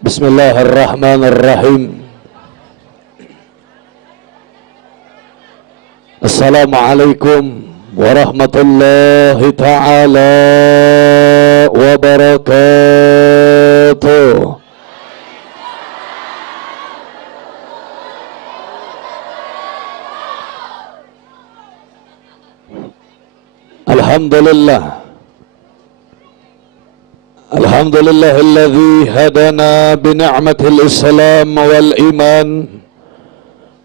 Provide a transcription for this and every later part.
Bismillahirrahmanirrahim. Assalamualaikum warahmatullahi ta'ala wabarakatuh. Alhamdulillah. Alhamdulillahilladzi hadana bini'matil Islam wal iman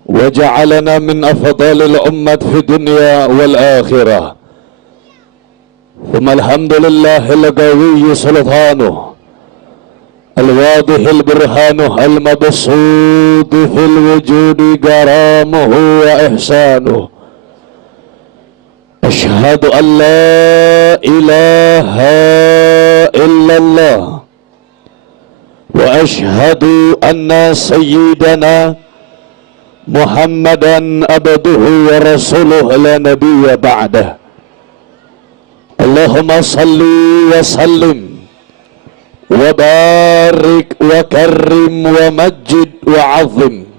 wa ja'alana min afdalil ummat fi dunya wal akhirah. Thumma alhamdulillahil qawiyyi sultanuh al-wadihil burhanuh al-mabsut fil wujudi garamuhu wa ihsanuh. Ashhadu an la ilaha illallah wa ashhadu anna sayyidana Muhammadan abduhu wa rasuluh la nabiyya ba'dah. Allahumma salli wa sallim wa barik wa karrim wa majid wa azim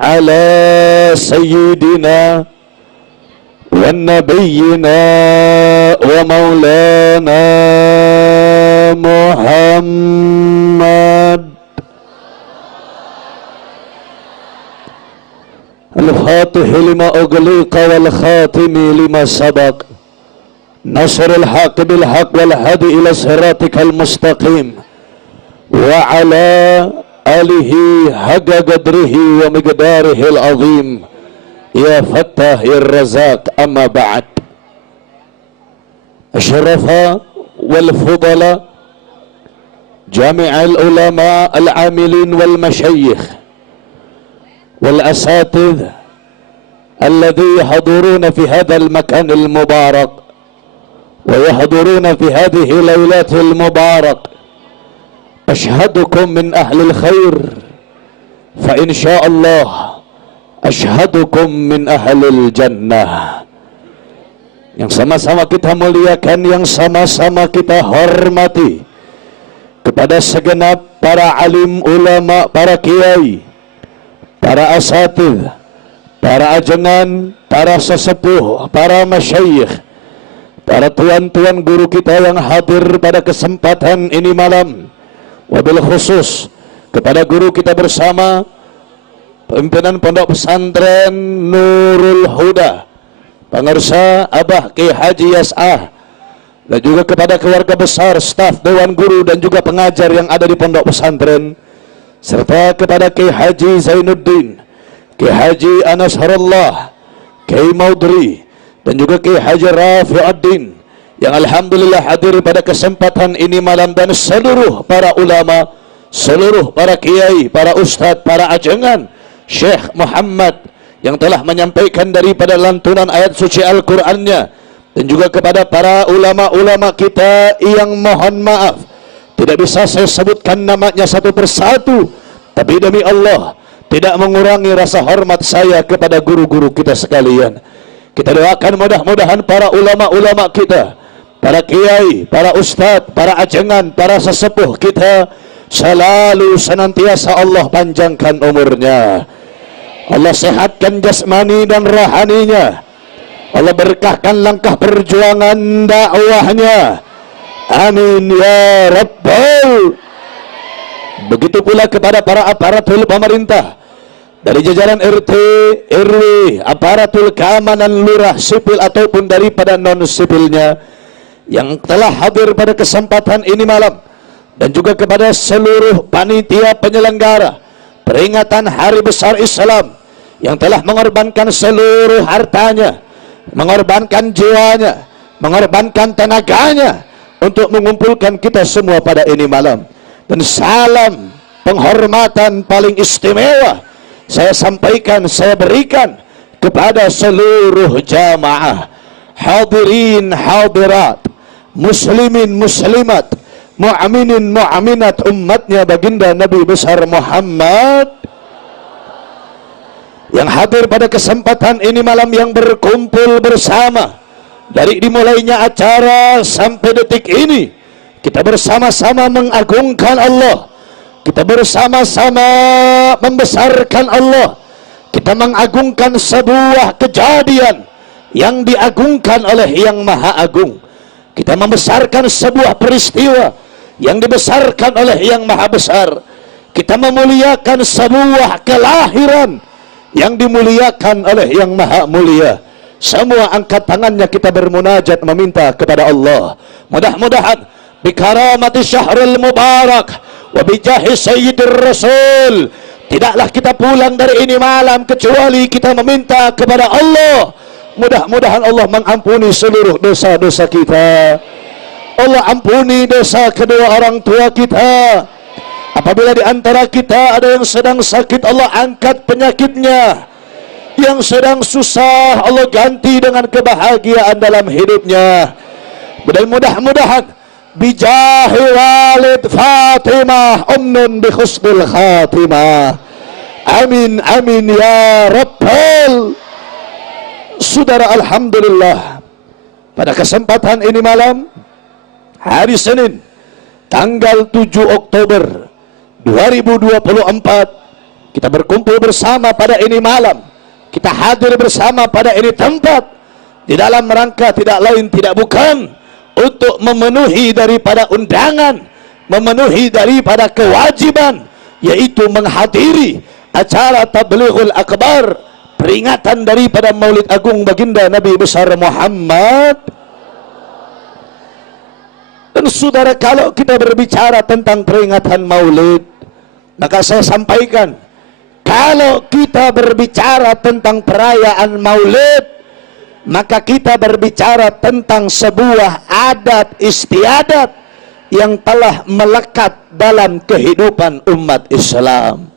ala sayyidina wa nabiyyina wa maulana Muhammad. Al-Fatih lima ughliqa wal khatimi lima sabaq. Nasrul haq bil haq wal hadi ila siratikal mustaqim. Wa ala alihi haqa qadrihi wa miqdarihi al-azim. Ya Fattah ya Razak, amma ba'd. Asyrafa wal fudala jami'al ulama al-amilin wal masyayikh wal asatidh alladhi yahduruna fi hadha al-makan al-mubarak wa yahduruna fi hadhihi laylat al-mubarak. Ashhadukum min ahli al-khair fa insyaallah ashhadukum min ahlil jannah. Yang sama-sama kita muliakan, yang sama-sama kita hormati kepada segenap para alim ulama, para kiai, para asatidz, para ajengan, para sesepuh, para masyayikh, para tuan-tuan guru kita yang hadir pada kesempatan ini malam, wabil khusus kepada guru kita bersama pimpinan Pondok Pesantren Nurul Huda, Pangursa Abah Ki Haji Yas'ah, dan juga kepada keluarga besar, staf, dewan guru dan juga pengajar yang ada di Pondok Pesantren, serta kepada Ki Haji Zainuddin, Ki Haji Anasharullah, Ki Maudri, dan juga Ki Haji Rafi'uddin yang alhamdulillah hadir pada kesempatan ini malam, dan seluruh para ulama, seluruh para kiai, para ustadz, para ajengan Syekh Muhammad yang telah menyampaikan daripada lantunan ayat suci Al-Qur'annya, dan juga kepada para ulama-ulama kita yang mohon maaf tidak bisa saya sebutkan namanya satu persatu, tapi demi Allah tidak mengurangi rasa hormat saya kepada guru-guru kita sekalian. Kita doakan mudah-mudahan para ulama-ulama kita, para kiai, para ustadz, para ajengan, para sesepuh kita selalu senantiasa Allah panjangkan umurnya, Allah sehatkan jasmani dan rohaninya, Allah berkahkan langkah perjuangan dakwahnya, amin ya rabbal. Begitu pula kepada para aparatur pemerintah dari jajaran RT, RW, aparatur keamanan lurah sipil ataupun daripada non sipilnya yang telah hadir pada kesempatan ini malam, dan juga kepada seluruh panitia penyelenggara peringatan Hari Besar Islam yang telah mengorbankan seluruh hartanya, mengorbankan jiwanya, mengorbankan tenaganya untuk mengumpulkan kita semua pada ini malam. Dan salam penghormatan paling istimewa saya sampaikan, saya berikan kepada seluruh jamaah, hadirin hadirat, muslimin muslimat, mu'minin mu'minat umatnya baginda Nabi besar Muhammad yang hadir pada kesempatan ini malam, yang berkumpul bersama dari dimulainya acara sampai detik ini kita bersama-sama mengagungkan Allah, kita bersama-sama membesarkan Allah, kita mengagungkan sebuah kejadian yang diagungkan oleh Yang Maha Agung. Kita membesarkan sebuah peristiwa yang dibesarkan oleh Yang Maha Besar. Kita memuliakan sebuah kelahiran yang dimuliakan oleh Yang Maha Mulia. Semua angkat tangannya, kita bermunajat meminta kepada Allah. Mudah-mudahan bikaramati syahrul mubarak wa bijahi sayyidir rasul, tidaklah kita pulang dari ini malam kecuali kita meminta kepada Allah. Mudah-mudahan Allah mengampuni seluruh dosa-dosa kita. Allah ampuni dosa kedua orang tua kita. Apabila di antara kita ada yang sedang sakit, Allah angkat penyakitnya. Yang sedang susah, Allah ganti dengan kebahagiaan dalam hidupnya. Dan mudah-mudahan bijahi walid Fatimah umnun bi khusnul khatimah. Amin amin ya rabbal. Saudara, alhamdulillah, pada kesempatan ini malam, hari Senin, tanggal 7 Oktober 2024, kita berkumpul bersama pada ini malam, kita hadir bersama pada ini tempat, di dalam rangka tidak lain tidak bukan untuk memenuhi daripada undangan, memenuhi daripada kewajiban, yaitu menghadiri acara Tablighul Akbar, peringatan daripada Maulid Agung Baginda Nabi besar Muhammad. Dan saudara, kalau kita berbicara tentang peringatan Maulid, maka saya sampaikan, kalau kita berbicara tentang perayaan Maulid, maka kita berbicara tentang sebuah adat istiadat yang telah melekat dalam kehidupan umat Islam,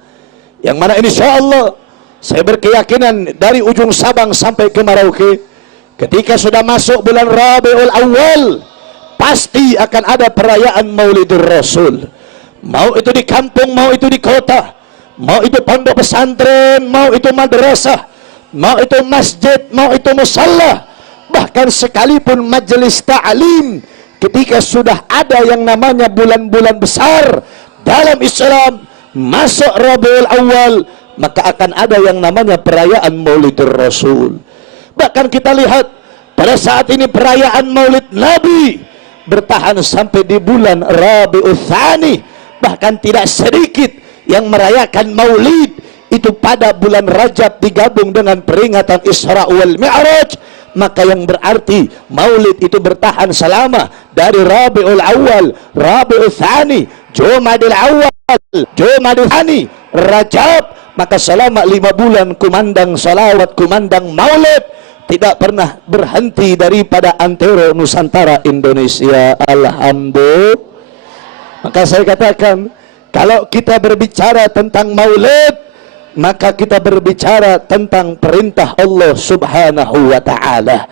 yang mana insya Allah saya berkeyakinan dari ujung Sabang sampai ke Merauke, ketika sudah masuk bulan Rabiul Awal, pasti akan ada perayaan Maulidur Rasul. Mau itu di kampung, mau itu di kota, mau itu pondok pesantren, mau itu madrasah, mau itu masjid, mau itu musalla, bahkan sekalipun majelis ta'lim, ketika sudah ada yang namanya bulan-bulan besar dalam Islam, masuk Rabiul Awal, maka akan ada yang namanya perayaan Maulidur Rasul. Bahkan kita lihat pada saat ini perayaan Maulid Nabi bertahan sampai di bulan Rabiul Tsani. Bahkan tidak sedikit yang merayakan Maulid itu pada bulan Rajab digabung dengan peringatan Isra wal Mi'raj. Maka yang berarti Maulid itu bertahan selama dari Rabiul Awal, Rabiul Tsani, Jumadil Awal, Jumadil Tsani, Rajab. Maka selama 5 bulan kumandang salawat, kumandang Maulid, tidak pernah berhenti daripada antero Nusantara Indonesia. Alhamdulillah. Maka saya katakan, kalau kita berbicara tentang Maulid, maka kita berbicara tentang perintah Allah Subhanahu wa ta'ala.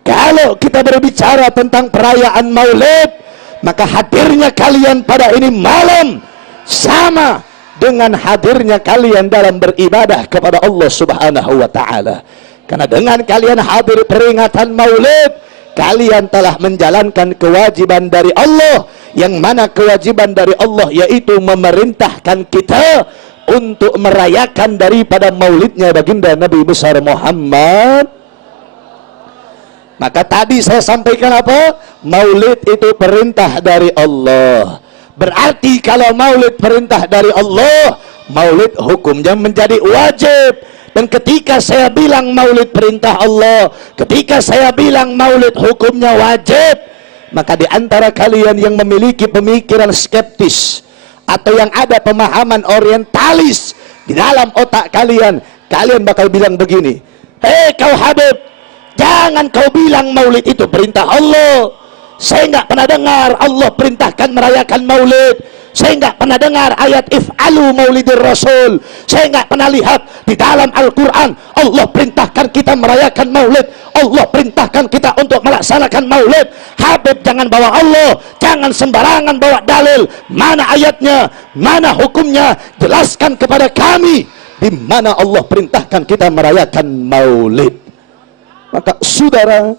Kalau kita berbicara tentang perayaan Maulid, maka hadirnya kalian pada ini malam sama dengan hadirnya kalian dalam beribadah kepada Allah Subhanahu wa ta'ala. Karena dengan kalian hadir peringatan Maulid, kalian telah menjalankan kewajiban dari Allah, yang mana kewajiban dari Allah yaitu memerintahkan kita untuk merayakan daripada Maulidnya Baginda Nabi besar Muhammad. Maka tadi saya sampaikan apa? Maulid itu perintah dari Allah. Berarti kalau Maulid perintah dari Allah, Maulid hukumnya menjadi wajib. Dan ketika saya bilang Maulid perintah Allah, ketika saya bilang Maulid hukumnya wajib, maka di antara kalian yang memiliki pemikiran skeptis atau yang ada pemahaman orientalis di dalam otak kalian, kalian bakal bilang begini, hei kau Habib, jangan kau bilang Maulid itu perintah Allah. Saya nggak pernah dengar Allah perintahkan merayakan Maulid. Saya nggak pernah dengar ayat if'alu maulidir rasul. Saya nggak pernah lihat di dalam Al-Quran Allah perintahkan kita merayakan Maulid. Allah perintahkan kita untuk melaksanakan Maulid. Habib, jangan bawa Allah, jangan sembarangan bawa dalil. Mana ayatnya, mana hukumnya? Jelaskan kepada kami di mana Allah perintahkan kita merayakan Maulid. Maka saudara,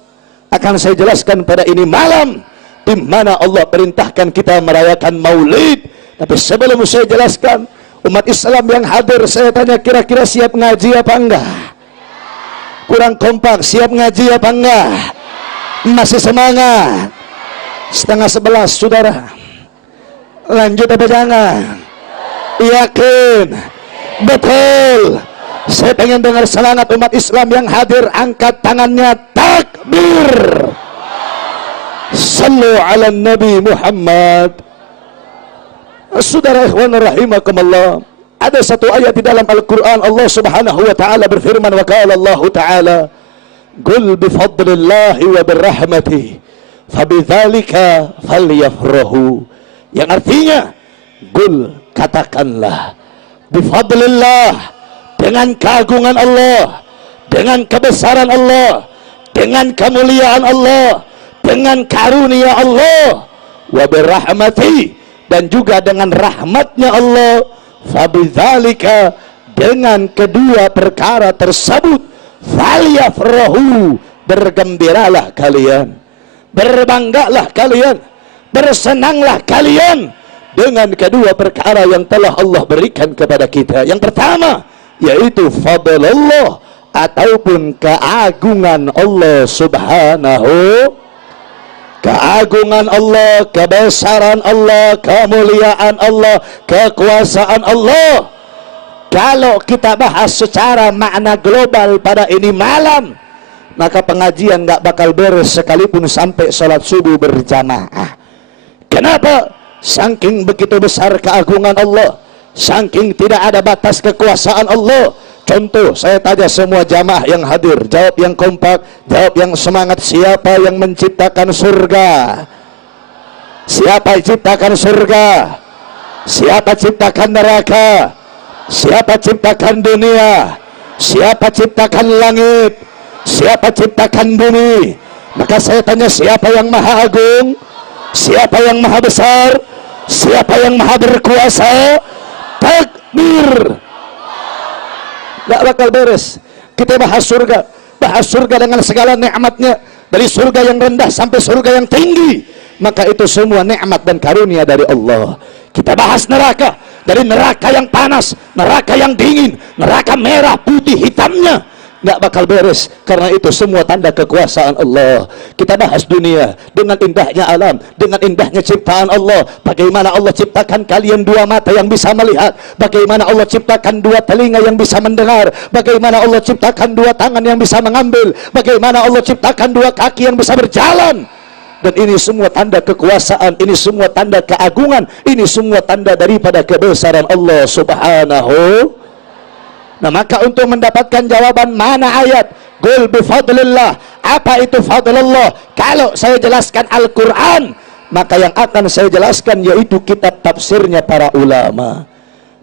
akan saya jelaskan pada ini malam di mana Allah perintahkan kita merayakan maulid. Tapi sebelum saya jelaskan, umat Islam yang hadir, saya tanya, kira-kira siap ngaji apa enggak? Kurang kompak, siap ngaji apa enggak? Masih semangat? Setengah 11, saudara. Lanjut apa jangan? Yakin? Betul. Saya pengen dengar semangat umat Islam yang hadir, angkat tangannya, takbir. Sallu ala Nabi Muhammad. Saudara ikhwan rahimakumullah, ada satu ayat di dalam Al-Quran, Allah subhanahu wa ta'ala berfirman, wa qala Allah ta'ala, qul bifadlillahi wa birrahmatihi fabidzalika falyafrahu. Yang artinya, qul, katakanlah, bifadlillah, dengan keagungan Allah, dengan kebesaran Allah, dengan kemuliaan Allah, dengan karunia Allah, wa birrahmati, dan juga dengan rahmatnya Allah, fabidzalika, dengan kedua perkara tersebut, falyafrahu, bergembiralah kalian, berbanggalah kalian, bersenanglah kalian dengan kedua perkara yang telah Allah berikan kepada kita. Yang pertama yaitu fadlullah, ataupun keagungan Allah subhanahu, keagungan Allah, kebesaran Allah, kemuliaan Allah, kekuasaan Allah. Kalau kita bahas secara makna global pada ini malam, maka pengajian nggak bakal beres sekalipun sampai sholat subuh berjamaah. Kenapa? Saking begitu besar keagungan Allah, saking tidak ada batas kekuasaan Allah. Contoh, saya tanya semua jamaah yang hadir, jawab yang kompak, jawab yang semangat. Siapa yang menciptakan surga? Siapa yang ciptakan surga? Siapa ciptakan neraka? Siapa ciptakan dunia? Siapa ciptakan langit? Siapa ciptakan bumi? Maka saya tanya, siapa yang maha agung? Siapa yang maha besar? Siapa yang maha berkuasa? Takbir. Gak bakal beres. Kita bahas surga dengan segala nikmatnya, dari surga yang rendah sampai surga yang tinggi, maka itu semua nikmat dan karunia dari Allah. Kita bahas neraka, dari neraka yang panas, neraka yang dingin, neraka merah, putih, hitamnya, nggak bakal beres, karena itu semua tanda kekuasaan Allah. Kita bahas dunia dengan indahnya alam, dengan indahnya ciptaan Allah. Bagaimana Allah ciptakan kalian dua mata yang bisa melihat, bagaimana Allah ciptakan dua telinga yang bisa mendengar, bagaimana Allah ciptakan dua tangan yang bisa mengambil, bagaimana Allah ciptakan dua kaki yang bisa berjalan. Dan ini semua tanda kekuasaan, ini semua tanda keagungan, ini semua tanda daripada kebesaran Allah subhanahu. Nah, maka untuk mendapatkan jawaban mana ayat qul bifadlillah, apa itu fadlullah, kalau saya jelaskan Al-Quran, maka yang akan saya jelaskan yaitu kitab tafsirnya para ulama.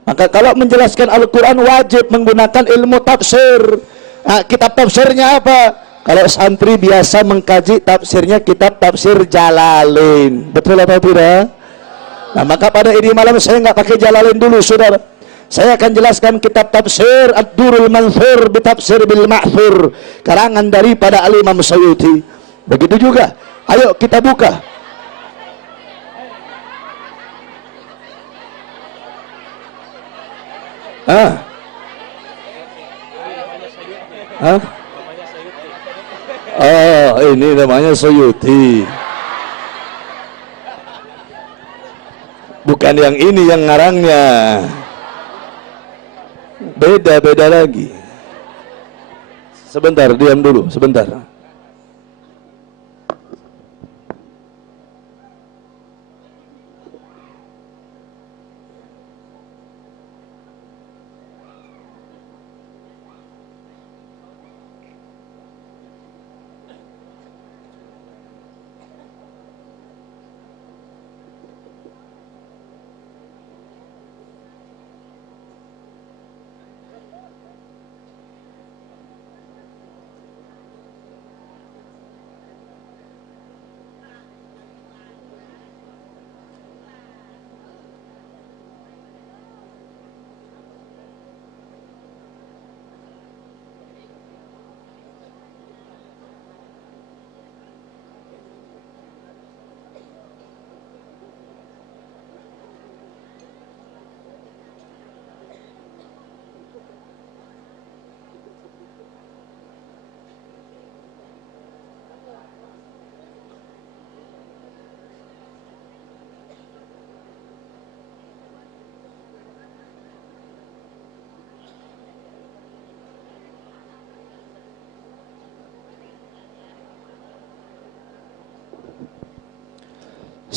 Maka kalau menjelaskan Al-Quran wajib menggunakan ilmu tafsir. Nah, kitab tafsirnya apa? Kalau santri biasa mengkaji tafsirnya kitab tafsir Jalalain, betul apa tidak? Nah, maka pada ini malam saya nggak pakai Jalalain dulu, saudara. Saya akan jelaskan kitab tafsir Ad-Durul Mansur bitafsir bil Ma'thur, karangan daripada Al-Imam Suyuti. Begitu juga, ayo kita buka. Ini namanya Suyuti. Bukan yang ini yang ngarangnya. Beda lagi. Sebentar, diam dulu, sebentar.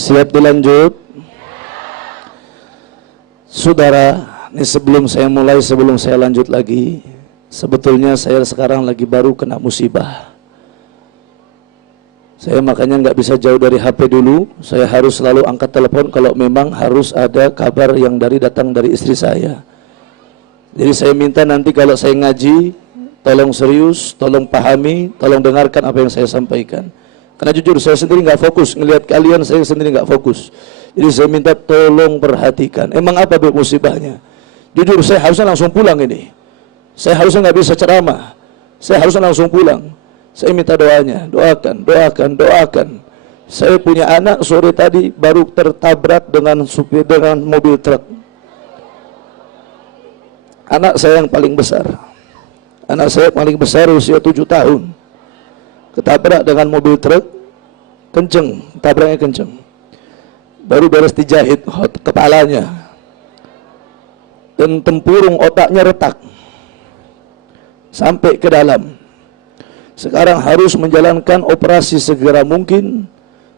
Siap dilanjut? Saudara, ini sebelum saya lanjut lagi, sebetulnya saya sekarang lagi baru kena musibah. Saya makanya nggak bisa jauh dari HP dulu. Saya harus selalu angkat telepon kalau memang harus ada kabar yang datang dari istri saya. Jadi saya minta nanti kalau saya ngaji, tolong serius, tolong pahami, tolong dengarkan apa yang saya sampaikan. Karena jujur saya sendiri nggak fokus, ngelihat kalian saya sendiri nggak fokus. Jadi saya minta tolong perhatikan. Emang apa musibahnya? Jujur saya harusnya langsung pulang ini. Saya harusnya nggak bisa ceramah. Saya harusnya langsung pulang. Saya minta doanya, doakan. Saya punya anak sore tadi baru tertabrak dengan mobil truk. Anak saya yang paling besar. Anak saya paling besar usia 7 tahun. Ketabrak dengan mobil truk, kenceng, tabraknya kenceng. Baru beres dijahit kepalanya, dan tempurung otaknya retak sampai ke dalam. Sekarang harus menjalankan operasi segera mungkin,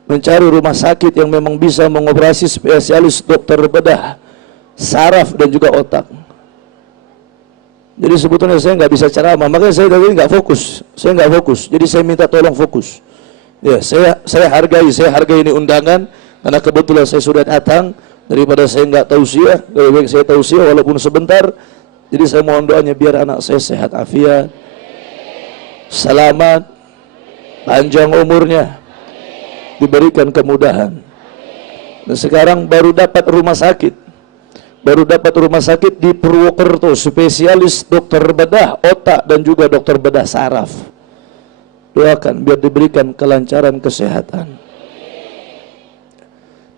mencari rumah sakit yang memang bisa mengoperasi, spesialis dokter bedah, saraf dan juga otak. Jadi sebetulnya saya nggak bisa ceramah, makanya saya tadi nggak fokus. Saya nggak fokus. Jadi saya minta tolong fokus. Ya, saya hargai ini undangan karena kebetulan saya sudah datang. Daripada saya nggak tausiah, lebih baik saya tausiah walaupun sebentar. Jadi saya mohon doanya biar anak saya sehat afiat, selamat, panjang umurnya, diberikan kemudahan. Dan sekarang baru dapat rumah sakit. Di Purwokerto, spesialis dokter bedah otak dan juga dokter bedah saraf. Doakan biar diberikan kelancaran kesehatan.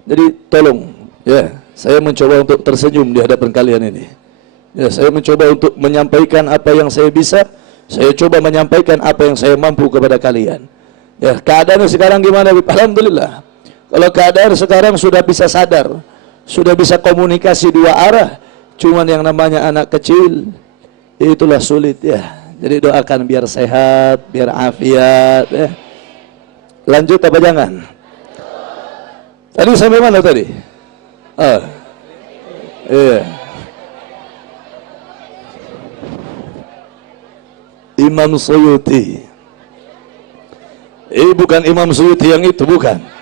Jadi tolong, ya, saya mencoba untuk tersenyum di hadapan kalian ini. Ya, saya mencoba untuk menyampaikan apa yang saya bisa. Saya coba menyampaikan apa yang saya mampu kepada kalian. Ya, keadaannya sekarang gimana? Alhamdulillah. Kalau keadaan sekarang sudah bisa sadar, sudah bisa komunikasi dua arah. Cuman yang namanya anak kecil, itulah sulit ya. Jadi doakan biar sehat, biar afiat ya. Lanjut apa jangan? Tadi sampai mana tadi? Iya. Imam Suyuti. Bukan Imam Suyuti yang itu, bukan.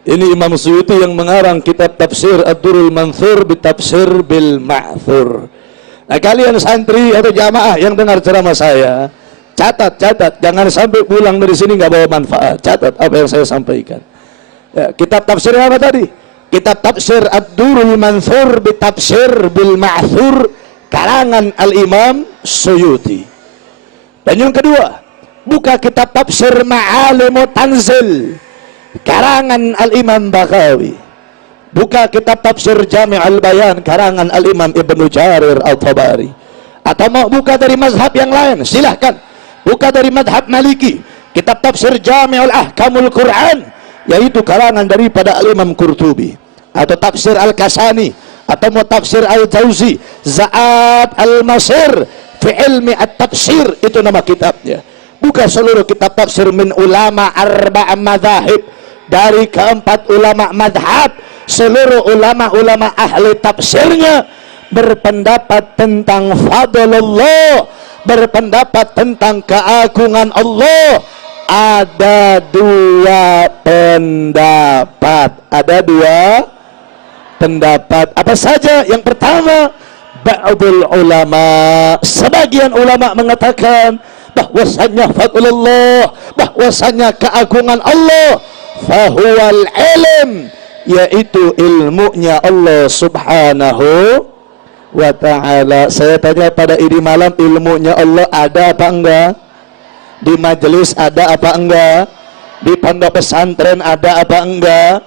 Ini Imam Suyuti yang mengarang kitab tafsir Ad-Durrul Manthur bitafsir bil Ma'thur. Nah, kalian santri atau jamaah yang dengar ceramah saya, catat, jangan sampai pulang dari sini nggak bawa manfaat. Catat apa yang saya sampaikan. Ya, kitab tafsir apa tadi? Kitab tafsir Ad-Durrul Manthur bitafsir bil Ma'thur karangan Al-Imam Suyuti. Dan yang kedua, buka kitab tafsir Ma'alimut Tanzil karangan Al-Imam Baghawi. Buka kitab tafsir Jami' al-Bayan karangan Al-Imam Ibnu Jarir al-Tabari. Atau mau buka dari mazhab yang lain, silahkan. Buka dari mazhab Maliki, kitab tafsir Jami'ul Ahkamul Quran, yaitu karangan daripada Al-Imam Qurtubi. Atau tafsir Al-Kasani, atau mau tafsir Al-Jauzi, Za'ad al-Masir fi ilmi at-tafsir, itu nama kitabnya. Buka seluruh kitab tafsir min ulama arba'a madhahib, dari keempat ulama madhab. Seluruh ulama-ulama ahli tafsirnya berpendapat tentang fadlullah, berpendapat tentang keagungan Allah. Ada dua pendapat. Apa saja? Yang pertama, ba'dul ulama, sebagian ulama mengatakan bahwasanya fadlullah, bahwasanya keagungan Allah, fahuwal ilm, yaitu ilmunya Allah subhanahu wa ta'ala. Saya tanya pada ini malam, ilmunya Allah ada apa enggak? Di majelis ada apa enggak? Di pondok pesantren ada apa enggak?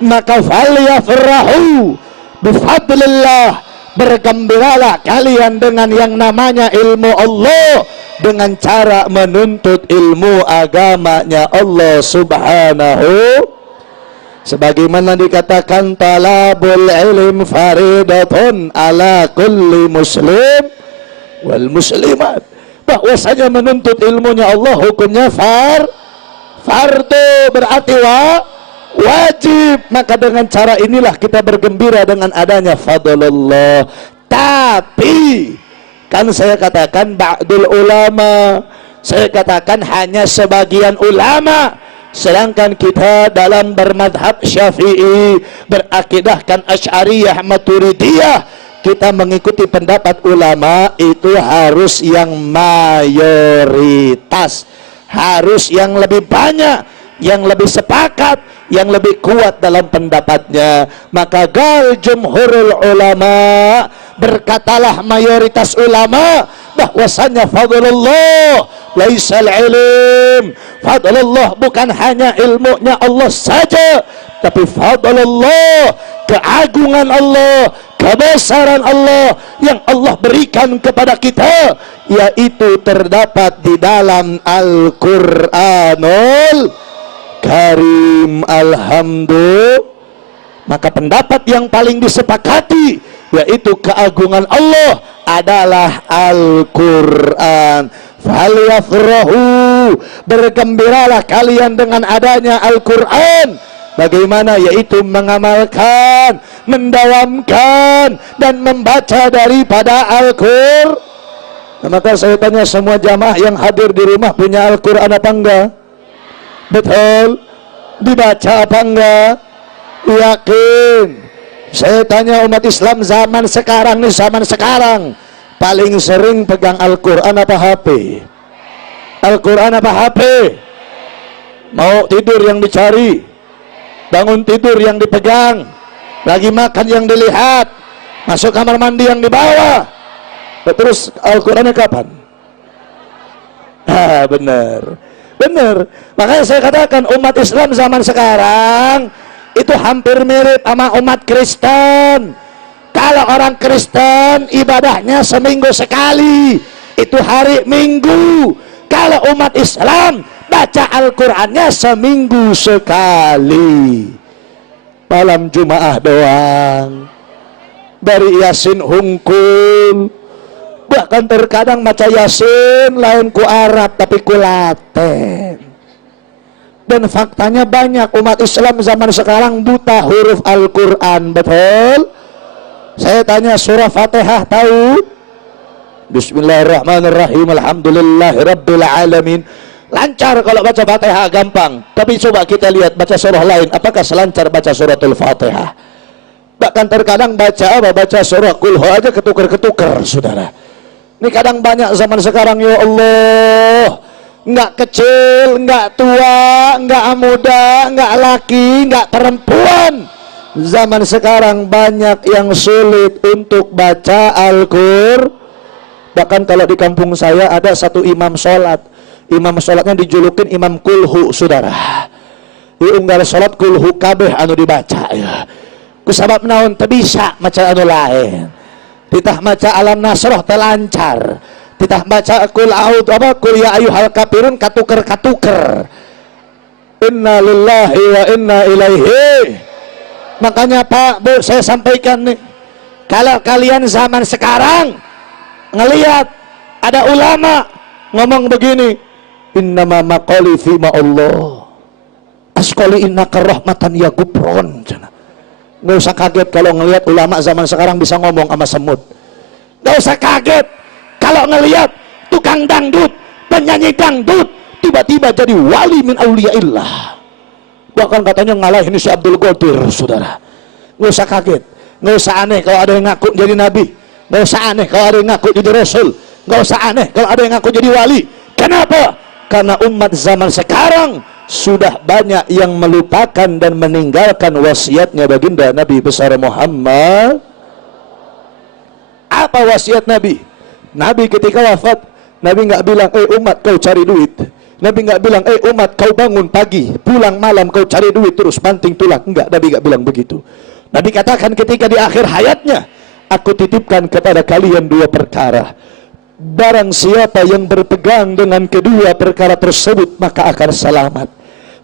Maka falyafrahu bifadlillah, bergembiralah kalian dengan yang namanya ilmu Allah, dengan cara menuntut ilmu agamanya Allah subhanahu. Sebagaimana dikatakan talabul ilm faridatun ala kulli muslim wal muslimat, bahwasanya menuntut ilmunya Allah hukumnya fardu, berarti wajib. Maka dengan cara inilah kita bergembira dengan adanya fadlullah. Tapi kan saya katakan ba'dul ulama, saya katakan hanya sebagian ulama, sedangkan kita dalam bermadhab Syafi'i, berakidahkan Asy'ariyah Maturidiyah, kita mengikuti pendapat ulama itu harus yang mayoritas, harus yang lebih banyak, yang lebih sepakat, yang lebih kuat dalam pendapatnya. Maka gal jumhurul ulama, berkatalah mayoritas ulama bahwasanya fadlullah laisal ilm, fadlullah bukan hanya ilmunya Allah saja, tapi fadlullah, keagungan Allah, kebesaran Allah yang Allah berikan kepada kita, yaitu terdapat di dalam Al-Qur'anul Karim. Alhamdulillah. Maka pendapat yang paling disepakati yaitu keagungan Allah adalah Al-Quran. Falyafrahu, bergembiralah kalian dengan adanya Al-Quran. Bagaimana? Yaitu mengamalkan, mendawamkan dan membaca daripada Al-Quran. Nah, maka saya tanya semua jamaah yang hadir di rumah, punya Al-Quran apa enggak? Betul? Dibaca apa enggak? Yakin? Saya tanya umat Islam zaman sekarang nih, zaman sekarang paling sering pegang Al-Quran apa HP? Al-Quran apa HP? Mau tidur yang dicari, bangun tidur yang dipegang, lagi makan yang dilihat, masuk kamar mandi yang dibawa. Terus Al-Qurannya kapan? Ah, benar. Benar. Makanya saya katakan umat Islam zaman sekarang itu hampir mirip sama umat Kristen. Kalau orang Kristen ibadahnya seminggu sekali, itu hari Minggu. Kalau umat Islam baca Al-Qur'annya seminggu sekali, malam Jumaah doang, dari Yasin hungkul. Bahkan terkadang baca Yasin lain ku Arab tapi ku Latin. Dan faktanya banyak umat Islam zaman sekarang buta huruf Al-Quran. Betul? Saya tanya, surah Fatihah tahu? Bismillahirrahmanirrahim, alhamdulillahirabbil alamin. Lancar kalau baca Fatihah, gampang. Tapi coba kita lihat baca surah lain, apakah selancar baca suratul Fatihah? Bahkan terkadang baca apa? Baca surah Qul Hu aja ketukar-ketukar, saudara. Ini kadang banyak zaman sekarang, ya Allah, nggak kecil, nggak tua, nggak muda, nggak laki, nggak perempuan. Zaman sekarang banyak yang sulit untuk baca Al-Qur'an. Bahkan kalau di kampung saya ada satu imam sholat, imam sholatnya dijulukin Imam Kulhu, saudara. Diunggal sholat Kulhu kabeh anu dibaca ya. Kusabab naon teu bisa maca anu lain. Ditah maca Alam Nasroh telancar, ditah baca Qul a'udzu apa Qul ya ayyuhal kafirun katuker-katuker. Inna lillahi wa inna ilaihi. Makanya Pak Bu, saya sampaikan nih, kalau kalian zaman sekarang ngelihat ada ulama ngomong begini, innama maqali fi ma Allah asqali innaka rahmatan ya gubron. Nggak usah kaget kalau ngelihat ulama zaman sekarang bisa ngomong sama semut. Nggak usah kaget kalau ngelihat tukang dangdut, penyanyi dangdut tiba-tiba jadi wali min auliyaillah. Bahkan katanya ngalahin si Abdul Qadir, saudara. Nggak usah kaget, nggak usah aneh kalau ada yang ngaku jadi nabi, nggak usah aneh kalau ada yang ngaku jadi rasul, nggak usah aneh kalau ada yang ngaku jadi wali. Kenapa? Karena umat zaman sekarang sudah banyak yang melupakan dan meninggalkan wasiatnya baginda Nabi besar Muhammad. Apa wasiat Nabi? Nabi ketika wafat, Nabi nggak bilang, umat kau cari duit. Nabi nggak bilang, umat kau bangun pagi, pulang malam kau cari duit terus banting tulang. Enggak, Nabi nggak bilang begitu. Nabi katakan ketika di akhir hayatnya, aku titipkan kepada kalian dua perkara. Barang siapa yang berpegang dengan kedua perkara tersebut maka akan selamat.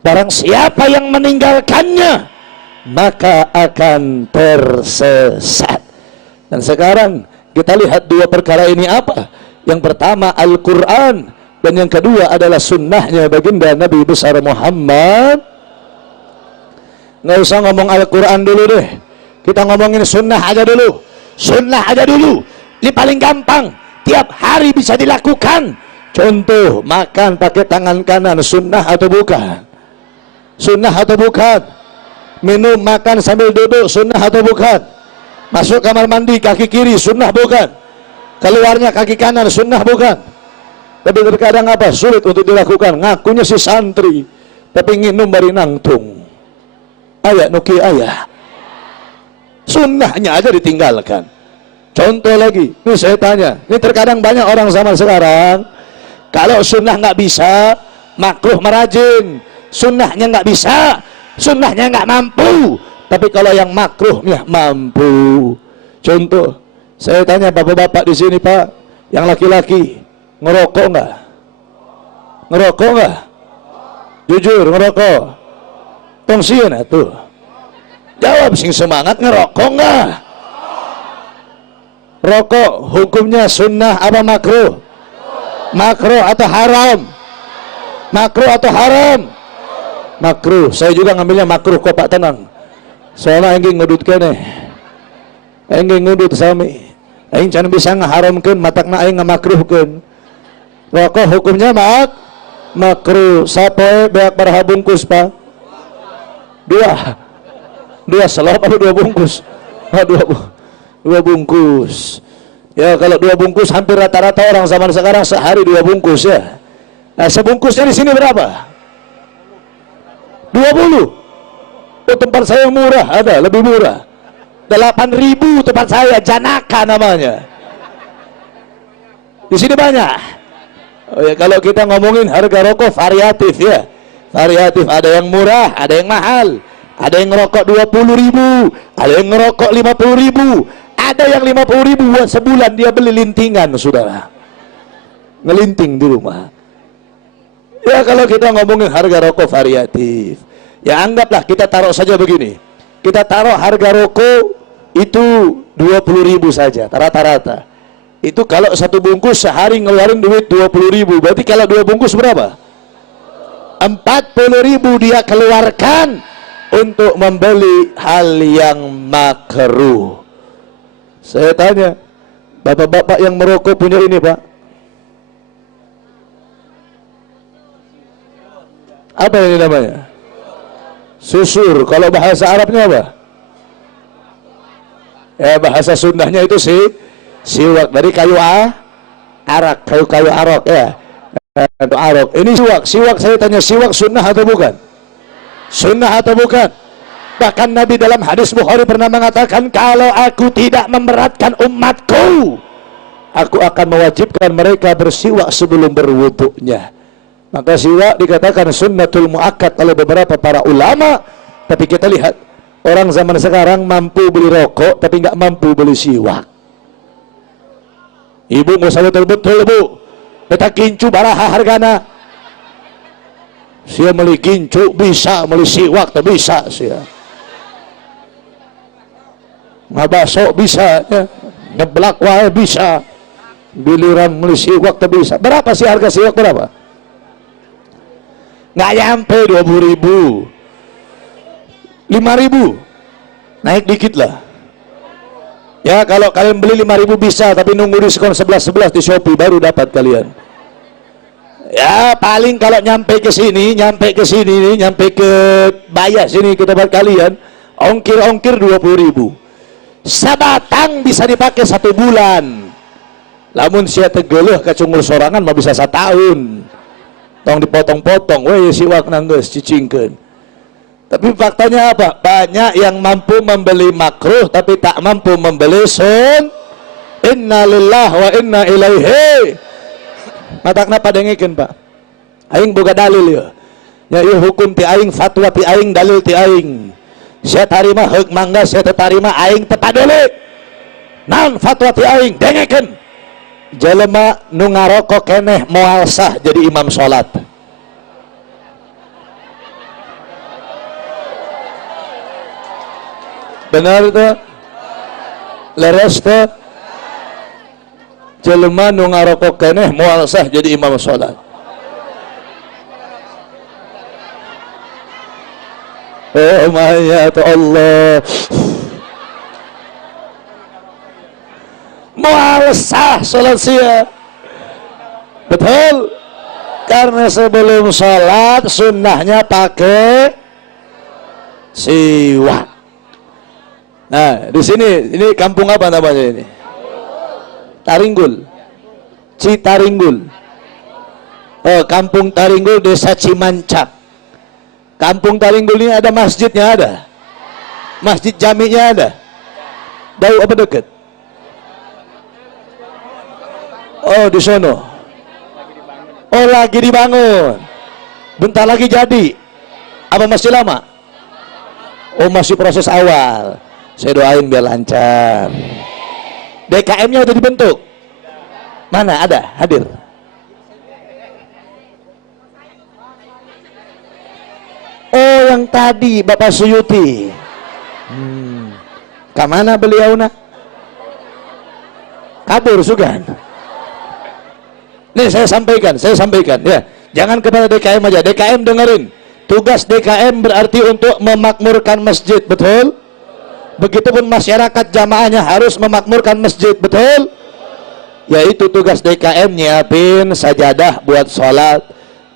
Barang siapa yang meninggalkannya maka akan tersesat. Dan sekarang kita lihat dua perkara ini apa? Yang pertama Al-Quran, dan yang kedua adalah sunnahnya baginda Nabi besar Muhammad. Nggak usah ngomong Al-Quran dulu deh, kita ngomongin sunnah aja dulu. Sunnah aja dulu, ini paling gampang, tiap hari bisa dilakukan. Contoh, makan pakai tangan kanan, sunnah atau bukan? Sunnah atau bukan? Minum makan sambil duduk, sunnah atau bukan? Masuk kamar mandi kaki kiri, sunnah bukan? Keluarnya kaki kanan, sunnah bukan? Tapi terkadang apa? Sulit untuk dilakukan. Ngakunya si santri, tapi nginum bari nangtung. Ayah nuki ayah. Sunnahnya aja ditinggalkan. Contoh lagi, ini saya tanya, ini terkadang banyak orang zaman sekarang, kalau sunnah nggak bisa, makruh merajin. Sunnahnya nggak bisa, sunnahnya nggak mampu. Tapi kalau yang makruhnya mampu. Contoh, saya tanya bapak-bapak di sini, Pak, yang laki-laki ngerokok nggak? Ngerokok nggak? Jujur ngerokok? Tongsian tuh. Jawab sing semangat, ngerokok nggak? Rokok hukumnya sunnah apa makruh? Makruh atau haram? Makruh atau haram? Makruh. Saya juga ngambilnya makruh kok Pak, tenang. Soalnya ingin ngudut kene, ingin ngudut sami, ingin can bisa ngaharamkan, matakna ingin ngamakruhkan. Rokok hukumnya makruh. Sapoe beak baraha bungkus Pak? Dua selop atau 2 bungkus? Dua bungkus. Ya kalau 2 bungkus hampir rata-rata orang zaman sekarang sehari 2 bungkus ya. Nah sebungkusnya di sini berapa? 20. Oh, tempat saya murah, ada lebih murah. 8.000 tempat saya, Janaka namanya. Di sini banyak. Oh ya, kalau kita ngomongin harga rokok variatif ya. Variatif, ada yang murah, ada yang mahal. Ada yang ngerokok 20.000, ada yang ngerokok 50.000, ada yang 50.000 buat sebulan dia beli lintingan, saudara. Ngelinting di rumah. Ya kalau kita ngomongin harga rokok variatif, ya anggaplah kita taruh saja begini. Kita taruh harga rokok itu 20.000 saja, rata-rata. Itu kalau 1 bungkus sehari ngeluarin duit 20.000, berarti kalau 2 bungkus berapa? 40.000 dia keluarkan untuk membeli hal yang makruh. Saya tanya, bapak-bapak yang merokok punya ini Pak? Apa ini namanya? Susur. Kalau bahasa Arabnya apa? Ya bahasa Sundanya itu siwak dari kayu arak, kayu arok ya. Arok. Ini siwak saya tanya, siwak sunnah atau bukan? Sunnah atau bukan? Bahkan Nabi dalam hadis Bukhari pernah mengatakan, kalau aku tidak memberatkan umatku, aku akan mewajibkan mereka bersiwak sebelum berwuduknya. Maka siwak dikatakan sunnatul muakkad oleh beberapa para ulama. Tapi kita lihat orang zaman sekarang mampu beli rokok tapi nggak mampu beli siwak. Ibu nggak usah betul-betul Bu, beta kincu baraha hargana. Sia meli kincu bisa, meli siwak tak bisa sia. Ngabaso bisa ya. Ngeblak wae bisa. Biliran meli siwak tak bisa. Berapa sih harga siwak berapa? Nggak nyampe 20.000, 5.000, naik dikit lah. Ya kalau kalian beli 5.000 bisa, tapi nunggu diskon 11.11 di Shopee baru dapat kalian. Ya paling kalau nyampe ke sini, nyampe ke Bayah sini ke tempat kalian, ongkir 20.000. Sabatang bisa dipakai 1 bulan. Lamun sia tegeuleuh kacungur sorangan mah bisa 1 tahun. Tong dipotong-potong, weh siwak nanggeus cicingkeun. Tapi faktanya apa? Banyak yang mampu membeli makruh tapi tak mampu membeli sun. Inna lillahi wa inna ilaihi. Matakna padengikeun Pak. Aing boga dalil ya. Ya ieu hukum ti aing, fatwa ti aing, dalil ti aing. Sia tarima heuk mangga, sia teu tarima aing teu paduli. Naon fatwa ti aing? Dengekeun. Jelema nu ngarokok keneh moal sah jadi imam sholat. Benar tuh? Leres tuh? Jelema nu ngarokok keneh moal sah jadi imam sholat. Oh mayat Allah. Mual sah sholat siang. Betul? Karena sebelum sholat sunnahnya pakai siwak. Nah, di sini ini kampung apa namanya ini? Taringgul. Citaringgul. Oh, Kampung Taringgul, Desa Cimancak. Kampung Taringgul ini ada masjidnya ada. Masjid jaminya ada. Jauh apa dekat? Oh, di sono. Oh, lagi dibangun. Bentar lagi jadi. Apa masih lama? Oh, masih proses awal. Saya doain biar lancar. DKM-nya udah dibentuk. Mana ada? Hadir. Oh, yang tadi Bapak Suyuti. Kemana beliau nak? Kabur sugan. Nih saya sampaikan ya. Jangan kepada DKM aja. DKM dengerin. Tugas DKM berarti untuk memakmurkan masjid, betul? Begitupun masyarakat jamaahnya harus memakmurkan masjid, betul? Yaitu tugas DKM nyiapin sajadah buat sholat.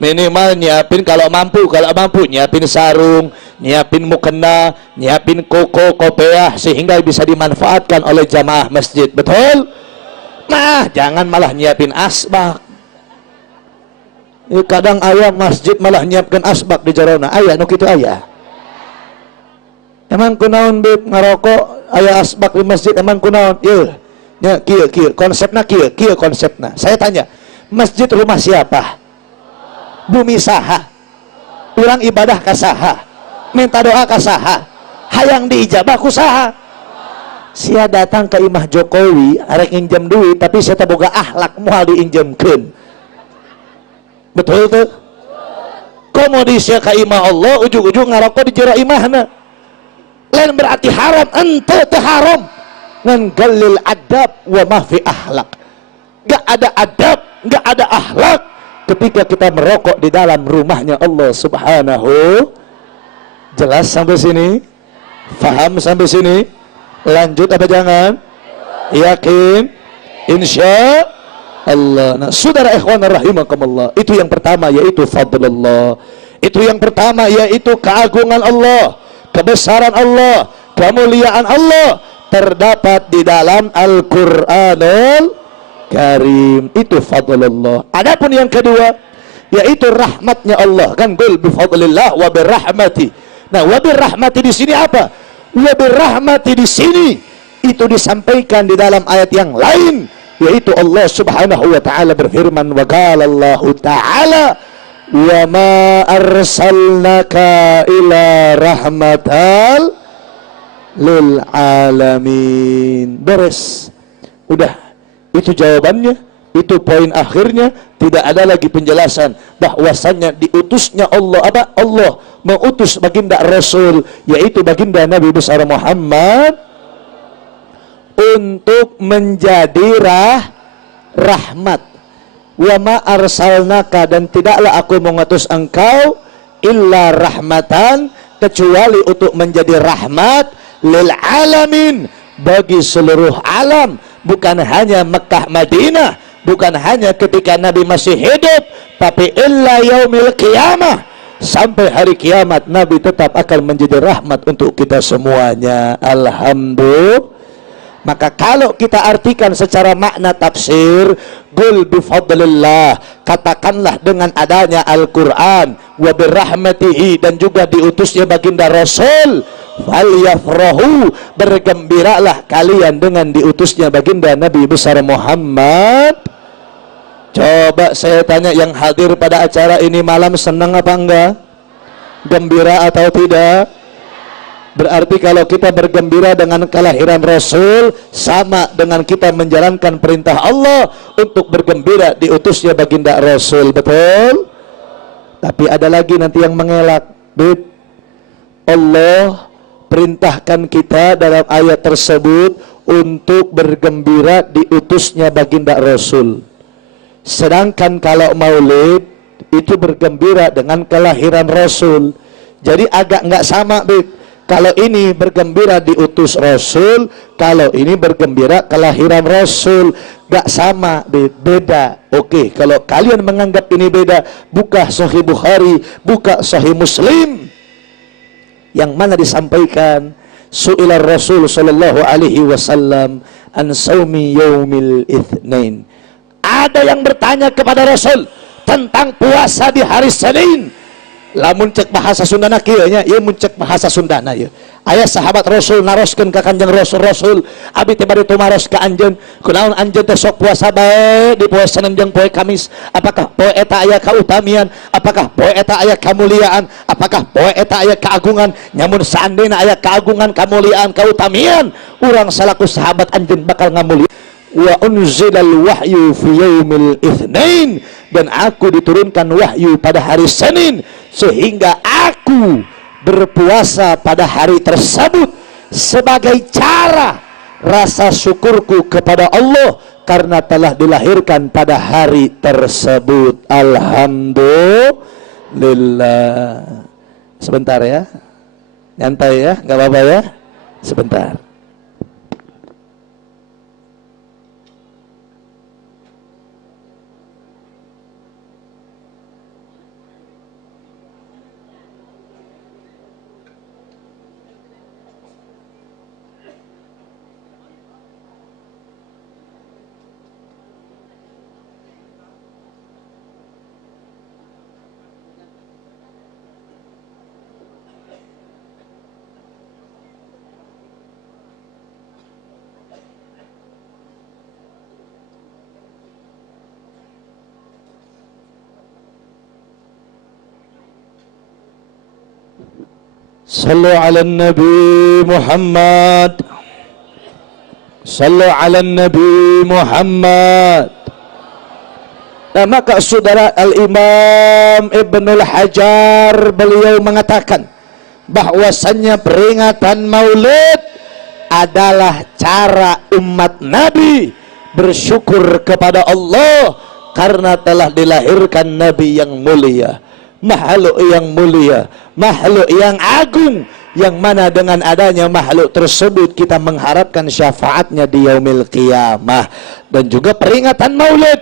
Minimal nyiapin kalau mampu nyiapin sarung, nyiapin mukena, nyiapin koko, kopiah sehingga bisa dimanfaatkan oleh jamaah masjid, betul? Nah, jangan malah nyiapin asbak. Kadang ayah masjid malah nyiapkan asbak di jarona. Ayah nuk itu ayah. Emang kunaon bib ngarokok ayah asbak di masjid emang kunaon? Ieu. Ya, kieu konsepna kieu konsepna. Saya tanya, masjid rumah siapa? Bumi saha? Urang ibadah ka saha? Minta doa ka saha? Hayang diijabah ku saha? Sia datang ke imah Jokowi arek injem duit tapi sia teu boga akhlak moal diinjemkeun. Betul tuh? Komodisi ka imah Allah ujug-ujug ngarokok di jero imahna. Lain berarti haram, ente teh haram. Ngan galil adab wa mahfi akhlak. Gak ada adab, gak ada akhlak ketika kita merokok di dalam rumahnya Allah Subhanahu. Jelas sampai sini? Faham sampai sini? Lanjut apa jangan? Yakin? Insya Allah. Nah, saudara ikhwan rahimakumullah, itu yang pertama yaitu fadlullah. Itu yang pertama yaitu keagungan Allah, kebesaran Allah, kemuliaan Allah terdapat di dalam Al-Qur'anul Karim. Itu fadlullah. Adapun yang kedua yaitu rahmatnya Allah. Kan qul bi fadlillah wa bi rahmati. Nah, wa bi rahmati di sini apa? Wa bi rahmati di sini itu disampaikan di dalam ayat yang lain, yaitu Allah Subhanahu wa taala berfirman, wa qala Allah taala wa ma arsalnaka ila rahmatal lil alamin. Beres. Udah. Itu jawabannya, itu poin akhirnya, tidak ada lagi penjelasan bahwasannya diutusnya Allah Allah mengutus baginda Rasul yaitu baginda Nabi besar Muhammad untuk menjadi rahmat. Wa ma arsalnaka, dan tidaklah aku mengutus engkau illa rahmatan, kecuali untuk menjadi rahmat lil alamin, bagi seluruh alam, bukan hanya Mekah Madinah, bukan hanya ketika Nabi masih hidup, tapi illa yaumil qiyamah, sampai hari kiamat Nabi tetap akan menjadi rahmat untuk kita semuanya. Alhamdulillah. Maka kalau kita artikan secara makna tafsir, qul bifadlillah, katakanlah dengan adanya Al-Quran, wa birahmatihi, dan juga diutusnya baginda Rasul, falyafrahu, bergembiralah kalian dengan diutusnya baginda Nabi besar Muhammad. Coba saya tanya yang hadir pada acara ini malam, senang apa enggak? Gembira atau tidak? Berarti kalau kita bergembira dengan kelahiran Rasul, sama dengan kita menjalankan perintah Allah untuk bergembira diutusnya baginda Rasul. Betul? Tapi ada lagi nanti yang mengelak. Allah perintahkan kita dalam ayat tersebut untuk bergembira diutusnya baginda Rasul. Sedangkan kalau maulid itu bergembira dengan kelahiran Rasul. Jadi agak nggak sama, Bib. Kalau ini bergembira diutus Rasul, kalau ini bergembira kelahiran Rasul, gak sama, beda. Oke, kalau kalian menganggap ini beda, buka Sahih Bukhari, buka Sahih Muslim, yang mana disampaikan su'ila Rasul sallallahu alaihi wasallam an saumi yaumil itsnain. Ada yang bertanya kepada Rasul tentang puasa di hari Senin. Lamun cek bahasa Sundana kieu nya, ieu mun cek bahasa Sundana ieu. Aya sahabat Rasul naroskeun ka Kanjeng Rasul, abi teh bade tumaros ka anjeun, kunaon anjeun teh sok puasa bae di poe Senin jeung poe Kamis? Apakah poe eta aya kautamian? Apakah poe eta aya kamuliaan? Apakah poe eta aya keagungan? Nyamun saandena aya keagungan, kamuliaan, kautamian, urang salaku sahabat anjeun bakal ngamuli. Wa unzilal wahyu fi yaumil itsnain, dan aku diturunkan wahyu pada hari Senin, sehingga aku berpuasa pada hari tersebut sebagai cara rasa syukurku kepada Allah karena telah dilahirkan pada hari tersebut. Alhamdulillah. Sebentar ya, nyantai ya, nggak apa-apa ya, sebentar. Sallu ala Nabi Muhammad. Sallu ala Nabi Muhammad. Nah, maka saudara Al-Imam Ibnul Hajar beliau mengatakan bahwasannya peringatan Maulid adalah cara umat Nabi bersyukur kepada Allah karena telah dilahirkan Nabi yang mulia, makhluk yang mulia, makhluk yang agung, yang mana dengan adanya makhluk tersebut kita mengharapkan syafaatnya di yaumil qiyamah. Dan juga peringatan Maulid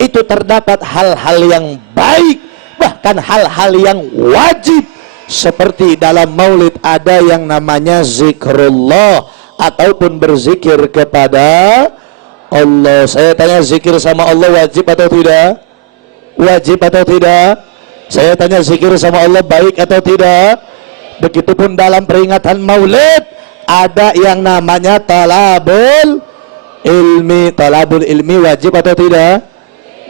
itu terdapat hal-hal yang baik, bahkan hal-hal yang wajib, seperti dalam Maulid ada yang namanya zikrullah ataupun berzikir kepada Allah. Saya tanya, zikir sama Allah wajib atau tidak? Wajib atau tidak? Saya tanya, zikir sama Allah baik atau tidak? Begitupun dalam peringatan Maulid ada yang namanya talabul ilmi. Talabul ilmi wajib atau tidak?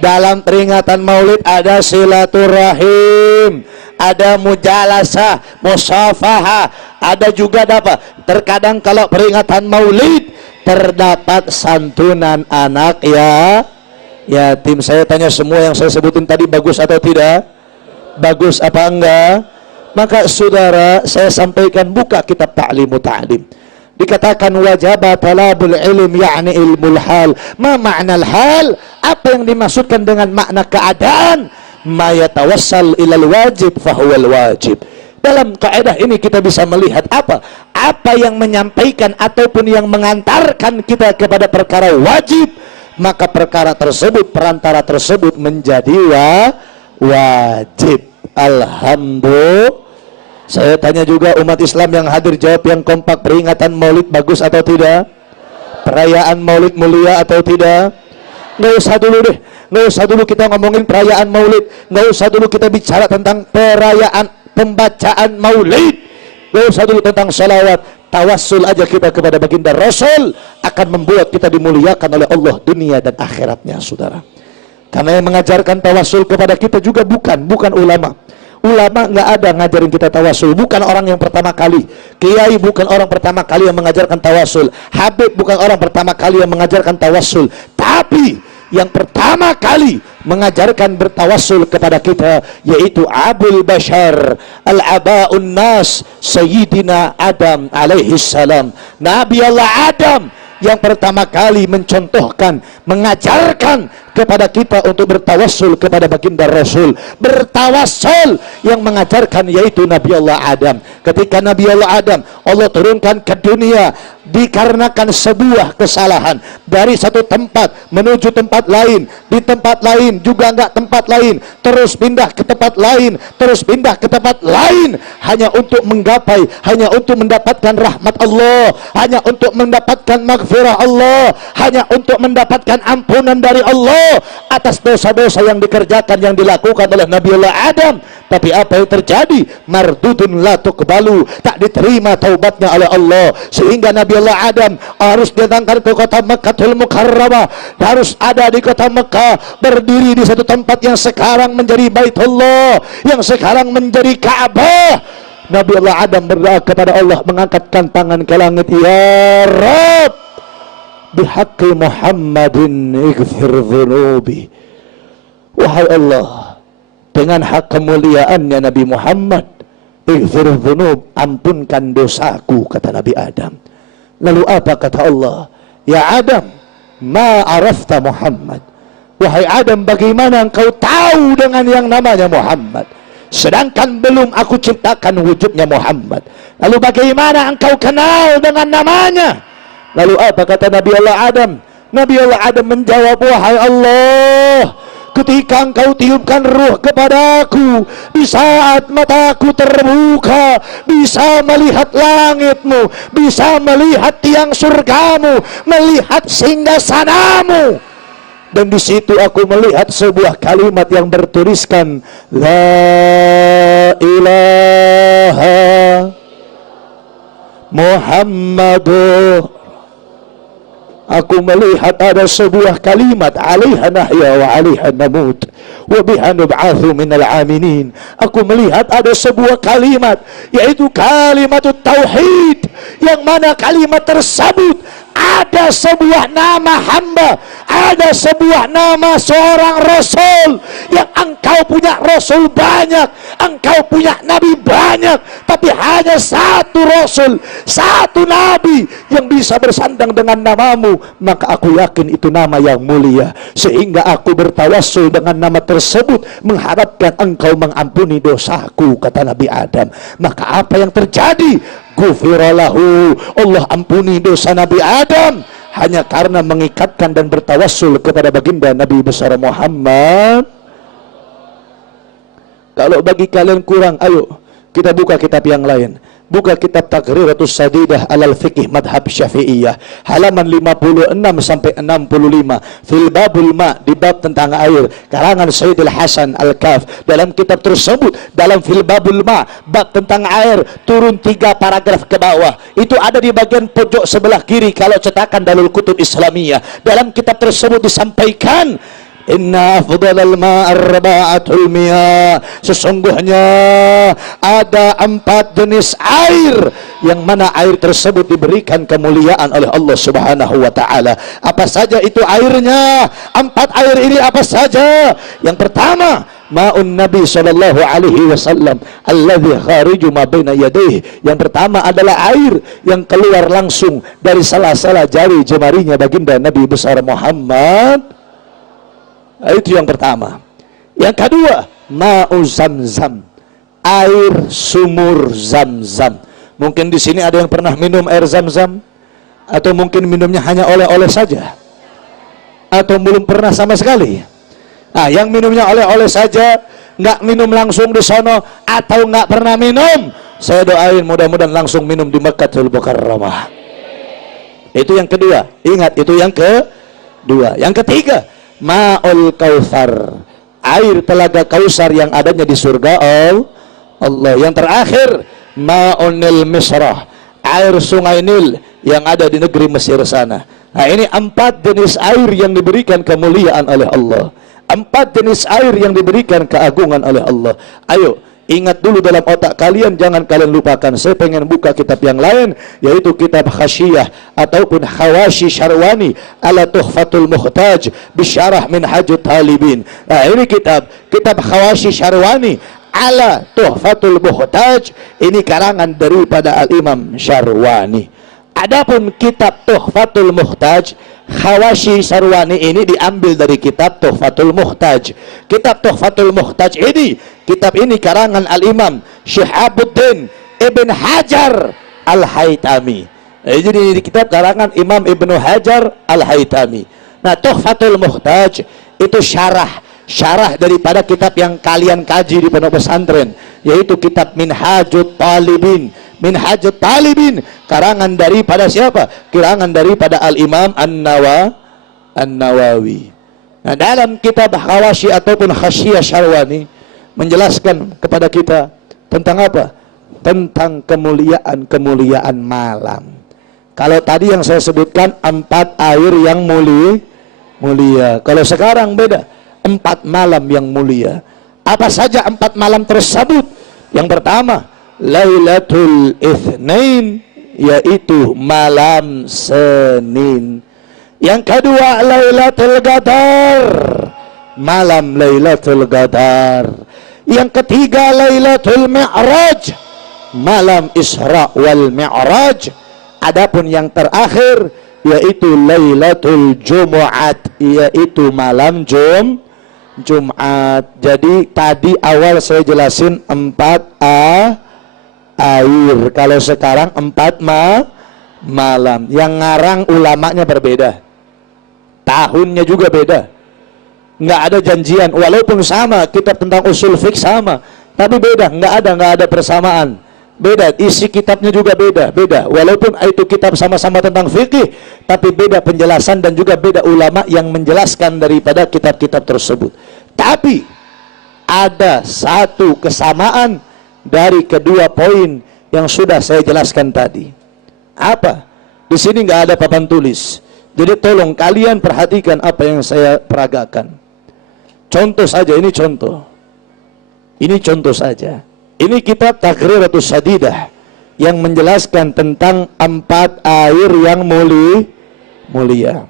Dalam peringatan Maulid ada silaturahim, ada mujalasah, musafahah, ada juga apa? Terkadang kalau peringatan Maulid terdapat santunan anak yatim. Saya tanya, semua yang saya sebutin tadi bagus atau tidak? Bagus apa enggak? Maka saudara, saya sampaikan, buka kitab Ta'limu Ta'lim. Dikatakan wajaba talabul ilm, yakni ilmul hal. Ma ma'nal hal? Apa yang dimaksudkan dengan makna keadaan? Ma yatawassal ilal wajib fahuwal wajib. Dalam kaidah ini kita bisa melihat apa yang menyampaikan ataupun yang mengantarkan kita kepada perkara wajib, maka perkara tersebut, perantara tersebut menjadi wajib. Alhamdulillah. Saya tanya juga umat Islam yang hadir, jawab yang kompak, peringatan Maulid bagus atau tidak? Perayaan Maulid mulia atau tidak? Nggak usah dulu deh, nggak usah dulu kita ngomongin perayaan Maulid, nggak usah dulu kita bicara tentang perayaan pembacaan Maulid, nggak usah dulu tentang salawat. Tawassul aja kita kepada baginda Rasul akan membuat kita dimuliakan oleh Allah dunia dan akhiratnya, saudara. Karena yang mengajarkan tawassul kepada kita juga bukan ulama. Ulama nggak ada ngajarin kita tawasul, bukan orang yang pertama kali. Kiai bukan orang pertama kali yang mengajarkan tawasul. Habib bukan orang pertama kali yang mengajarkan tawasul. Tapi yang pertama kali mengajarkan bertawasul kepada kita yaitu Abul Bashar Al-Aba'un Nas Sayyidina Adam alaihi salam. Nabi Allah Adam yang pertama kali mencontohkan, mengajarkan kepada kita untuk bertawassul kepada baginda Rasul. Bertawassul yang mengajarkan yaitu Nabi Allah Adam. Ketika Nabi Allah Adam Allah turunkan ke dunia dikarenakan sebuah kesalahan, dari satu tempat menuju tempat lain, di tempat lain juga enggak tempat lain, terus pindah ke tempat lain, terus pindah ke tempat lain, hanya untuk menggapai, hanya untuk mendapatkan rahmat Allah, hanya untuk mendapatkan maghfirah Allah, hanya untuk mendapatkan ampunan dari Allah atas dosa-dosa yang dikerjakan, yang dilakukan oleh Nabi Allah Adam. Tapi apa yang terjadi? Mardudun la tuqbalu, tak diterima taubatnya oleh Allah, sehingga Nabi Allah Adam harus datangkan ke kota Mekkatul Mukarramah, harus ada di kota Mekah, berdiri di satu tempat yang sekarang menjadi Baitullah, yang sekarang menjadi Ka'bah. Nabi Allah Adam berdoa kepada Allah, mengangkatkan tangan ke langit, ya Rabb, bihaqqi Muhammadin ighfir dhunubi. Wahai Allah, dengan hak kemuliaannya Nabi Muhammad, ighfir dhunub, ampunkan dosaku, kata Nabi Adam. Lalu apa kata Allah? Ya Adam, ma arafta Muhammad. Wahai Adam, bagaimana engkau tahu dengan yang namanya Muhammad, sedangkan belum aku ciptakan wujudnya Muhammad? Lalu bagaimana engkau kenal dengan namanya? Lalu apa kata Nabi Allah Adam? Nabi Allah Adam menjawab, wahai Allah, ketika engkau tiupkan ruh kepadaku, di saat mataku terbuka, bisa melihat langitmu, bisa melihat tiang surgamu, melihat singgasanamu. Dan di situ aku melihat sebuah kalimat yang bertuliskan La ilaha Muhammadur. Aku melihat ada sebuah kalimat, alaiha nahya wa alaiha namut wa biha nub'atsu minal aminin. Aku melihat ada sebuah kalimat, yaitu kalimat tauhid, yang mana kalimat tersebut ada sebuah nama hamba, ada sebuah nama seorang rasul, yang engkau punya rasul banyak, engkau punya nabi banyak, tapi hanya satu rasul, satu nabi yang bisa bersandang dengan namamu. Maka aku yakin itu nama yang mulia, sehingga aku bertawassul dengan nama tersebut, mengharapkan engkau mengampuni dosaku, kata Nabi Adam. Maka apa yang terjadi? Ghufiralahu, Allah ampuni dosa Nabi Adam, hanya karena mengikatkan dan bertawassul kepada baginda Nabi besar Muhammad. Kalau bagi kalian kurang, ayo kita buka kitab yang lain. Buka kitab Taqriratus Sadidah alal Fiqih Madhab Syafi'iyah, halaman 56 sampai 65, fil babul ma, di bab tentang air, karangan Sayyidil Hasan Al-Kaf. Dalam kitab tersebut, dalam fil babul ma, bab tentang air, turun 3 paragraf ke bawah, itu ada di bagian pojok sebelah kiri kalau cetakan Darul Kutub Islamiyah. Dalam kitab tersebut disampaikan, inna afdalal ma'arba'atul miyah, sesungguhnya ada 4 jenis air, yang mana air tersebut diberikan kemuliaan oleh Allah Subhanahu wa ta'ala. Apa saja itu airnya? 4 air ini apa saja? Yang pertama, ma'un Nabi sallallahu alaihi wasallam alladhi khariju ma baina yadayhi. Yang pertama adalah air yang keluar langsung dari salah-salah jari jemarinya baginda Nabi besar Muhammad. Itu yang pertama. Yang kedua, ma'u Zamzam, air sumur Zamzam. Mungkin di sini ada yang pernah minum air Zamzam, atau mungkin minumnya hanya oleh-oleh saja, atau belum pernah sama sekali. Nah, yang minumnya oleh-oleh saja, nggak minum langsung di sono, atau nggak pernah minum, saya doain mudah-mudahan langsung minum di Mekkatul Mukarramah. Itu yang kedua. Ingat, itu yang kedua. Yang ketiga, Ma'ul Kautsar, air telaga Kausar yang adanya di surga Allah. Yang terakhir, Ma'unil Misrah, air sungai Nil yang ada di negeri Mesir sana. Nah, ini 4 jenis air yang diberikan kemuliaan oleh Allah, 4 jenis air yang diberikan keagungan oleh Allah. Ayo ingat dulu dalam otak kalian, jangan kalian lupakan. Saya pengen buka kitab yang lain, yaitu kitab Khasyiyah ataupun Hawashi Syarwani ala Tuhfatul Muhtaj bisyarah Minhajut Talibin. Nah, ini kitab Hawashi Syarwani ala Tuhfatul Muhtaj, ini karangan daripada Al-Imam Syarwani. Adapun kitab Tuhfatul Muhtaj, Hawashi Sarwani ini diambil dari kitab Tuhfatul Muhtaj. Kitab Tuhfatul Muhtaj ini, kitab ini karangan Al-Imam Syihabuddin Ibn Hajar Al-Haytami. Jadi di kitab karangan Imam Ibnu Hajar Al-Haytami. Nah, Tuhfatul Muhtaj itu syarah daripada kitab yang kalian kaji di pondok pesantren, yaitu kitab Minhajut Talibin. Minhajut Talibin karangan daripada siapa? Karangan daripada Al-Imam An-Nawawi. Nah, dalam kitab Hawashi ataupun Hasyiyah Syarwani menjelaskan kepada kita tentang apa? Tentang kemuliaan malam. Kalau tadi yang saya sebutkan 4 air yang mulia. Kalau sekarang beda, 4 malam yang mulia. Apa saja 4 malam tersebut? Yang pertama, Lailatul Itsnain, yaitu malam Senin. Yang kedua, Lailatul Qadar, malam Lailatul Qadar. Yang ketiga, Lailatul Mi'raj, malam Isra wal Mi'raj. Adapun yang terakhir yaitu Lailatul Jumu'at, yaitu malam Jumat. Jadi tadi awal saya jelasin 4 air, kalau sekarang 4 malam. Yang ngarang ulamanya berbeda, tahunnya juga beda, nggak ada janjian. Walaupun sama kitab tentang usul fiqh sama, tapi beda, nggak ada persamaan. Beda, isi kitabnya juga beda. Walaupun itu kitab sama-sama tentang fikih, tapi beda penjelasan dan juga beda ulama yang menjelaskan daripada kitab-kitab tersebut. Tapi ada satu kesamaan dari kedua poin yang sudah saya jelaskan tadi. Apa? Di sini nggak ada papan tulis. Jadi tolong kalian perhatikan apa yang saya peragakan. Contoh saja, ini contoh. Ini contoh saja. Ini kitab Taqriratus Sadidah yang menjelaskan tentang 4 air yang mulia.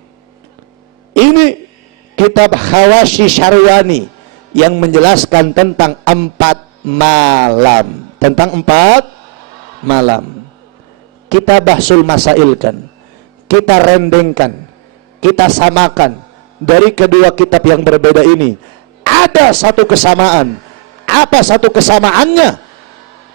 Ini kitab Hawashi Syarwani yang menjelaskan tentang 4 malam. Tentang 4 malam. Kita bahsul masailkan, kita rendengkan, kita samakan. Dari kedua kitab yang berbeda ini ada satu kesamaan. Apa satu kesamaannya?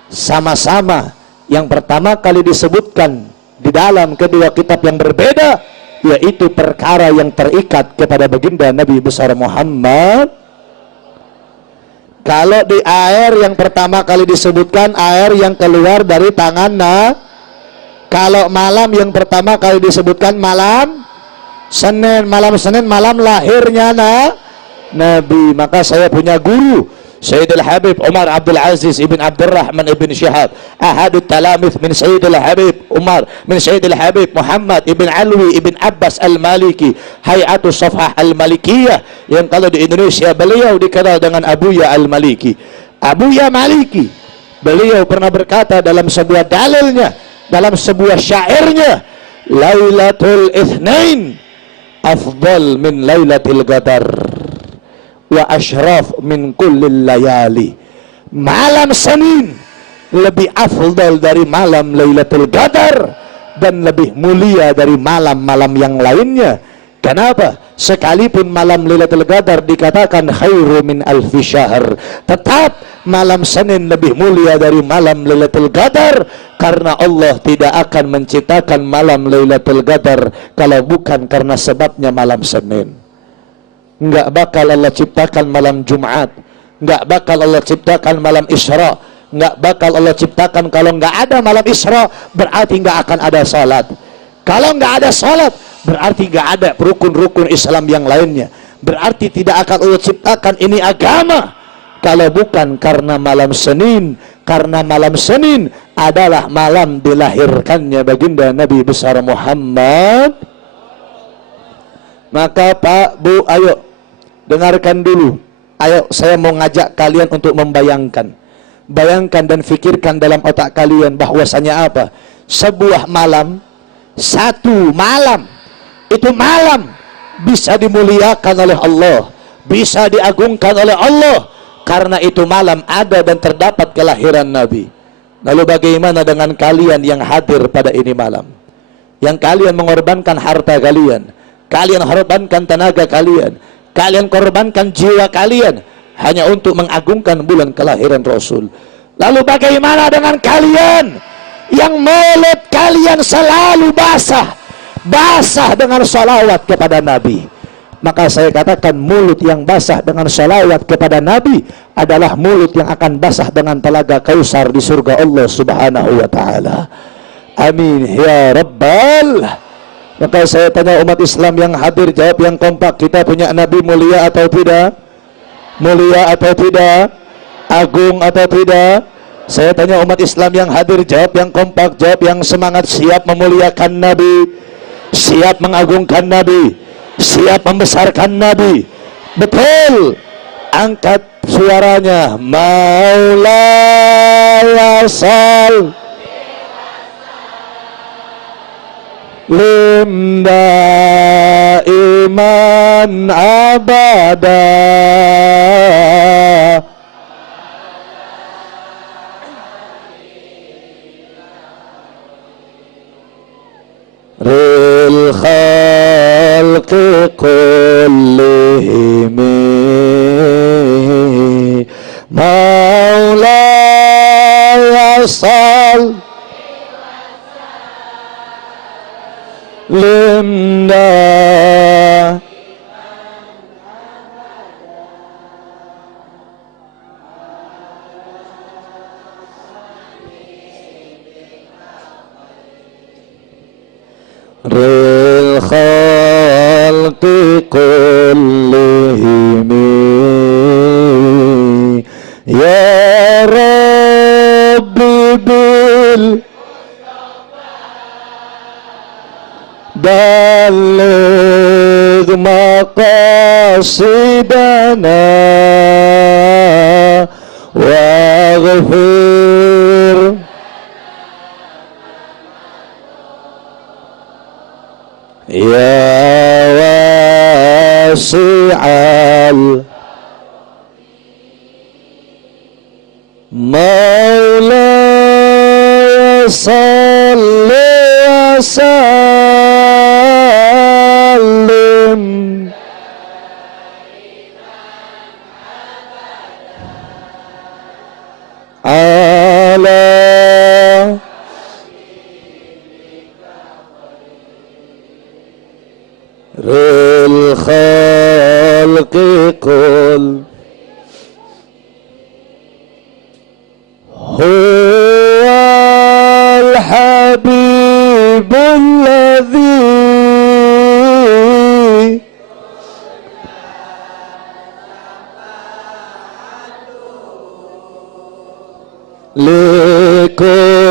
Sama-sama yang pertama kali disebutkan di dalam kedua kitab yang berbeda, yaitu perkara yang terikat kepada baginda Nabi besar Muhammad. Kalau di air yang pertama kali disebutkan air yang keluar dari tangan kalau malam yang pertama kali disebutkan malam Senin, malam lahirnya Nabi. Maka saya punya guru Sayyidul Habib Umar Abdul Aziz ibn Abdurrahman ibn Syihab, ahadut talamith min Sayyidul Habib Umar min Sayyidul Habib Muhammad ibn Alwi ibn Abbas al-Maliki, Hayatus Safhah al-Malikiyah, yang kalau di Indonesia beliau dikenal dengan Abuya al-Maliki. Abuya Maliki, beliau pernah berkata dalam sebuah dalilnya, dalam sebuah syairnya, Lailatul Itsnain afdal min Lailatul Qadar wa ashraf min kullil layali. Malam Senin lebih afdal dari malam Lailatul Qadar dan lebih mulia dari malam-malam yang lainnya. Kenapa? Sekalipun malam Lailatul Qadar dikatakan khairu min alfi syahr, tetap malam Senin lebih mulia dari malam Lailatul Qadar, karena Allah tidak akan menciptakan malam Lailatul Qadar kalau bukan karena sebabnya malam Senin. Enggak bakal Allah ciptakan malam Jumat, enggak bakal Allah ciptakan malam Isra, enggak bakal Allah ciptakan. Kalau enggak ada malam Isra, berarti enggak akan ada salat. Kalau enggak ada salat, berarti enggak ada rukun-rukun Islam yang lainnya. Berarti tidak akan Allah ciptakan ini agama kalau bukan karena malam Senin. Karena malam Senin adalah malam dilahirkannya baginda Nabi besar Muhammad. Maka Pak, Bu, ayo dengarkan dulu. Ayo, saya mau ngajak kalian untuk membayangkan. Bayangkan dan fikirkan dalam otak kalian bahwasanya apa? Sebuah malam, satu malam, itu malam bisa dimuliakan oleh Allah, bisa diagungkan oleh Allah, karena itu malam ada dan terdapat kelahiran Nabi. Lalu bagaimana dengan kalian yang hadir pada ini malam? yang kalian mengorbankan harta kalian, kalian korbankan tenaga kalian, kalian korbankan jiwa kalian hanya untuk mengagungkan bulan kelahiran Rasul. Lalu bagaimana dengan kalian yang mulut kalian selalu basah dengan salawat kepada Nabi? Maka saya katakan mulut yang basah dengan salawat kepada Nabi adalah mulut yang akan basah dengan telaga Kausar di surga Allah Subhanahu wa taala. Amin ya rabbal. Maka saya tanya umat Islam yang hadir, jawab yang kompak, kita punya Nabi mulia atau tidak? Mulia atau tidak? Agung atau tidak? Saya tanya umat Islam yang hadir, jawab yang kompak, jawab yang semangat, siap memuliakan Nabi, siap mengagungkan Nabi, siap membesarkan Nabi. Betul. Angkat suaranya. Maulaya sal limda iman abada ril khalqi kullihim maulaya sal limda ril khalqi kullihim ya Rabbi bil baligh maqasidana waghfir ya wasi'al Maulaya salli wa sallim ala ril khalqi kull huwal habibul ladzi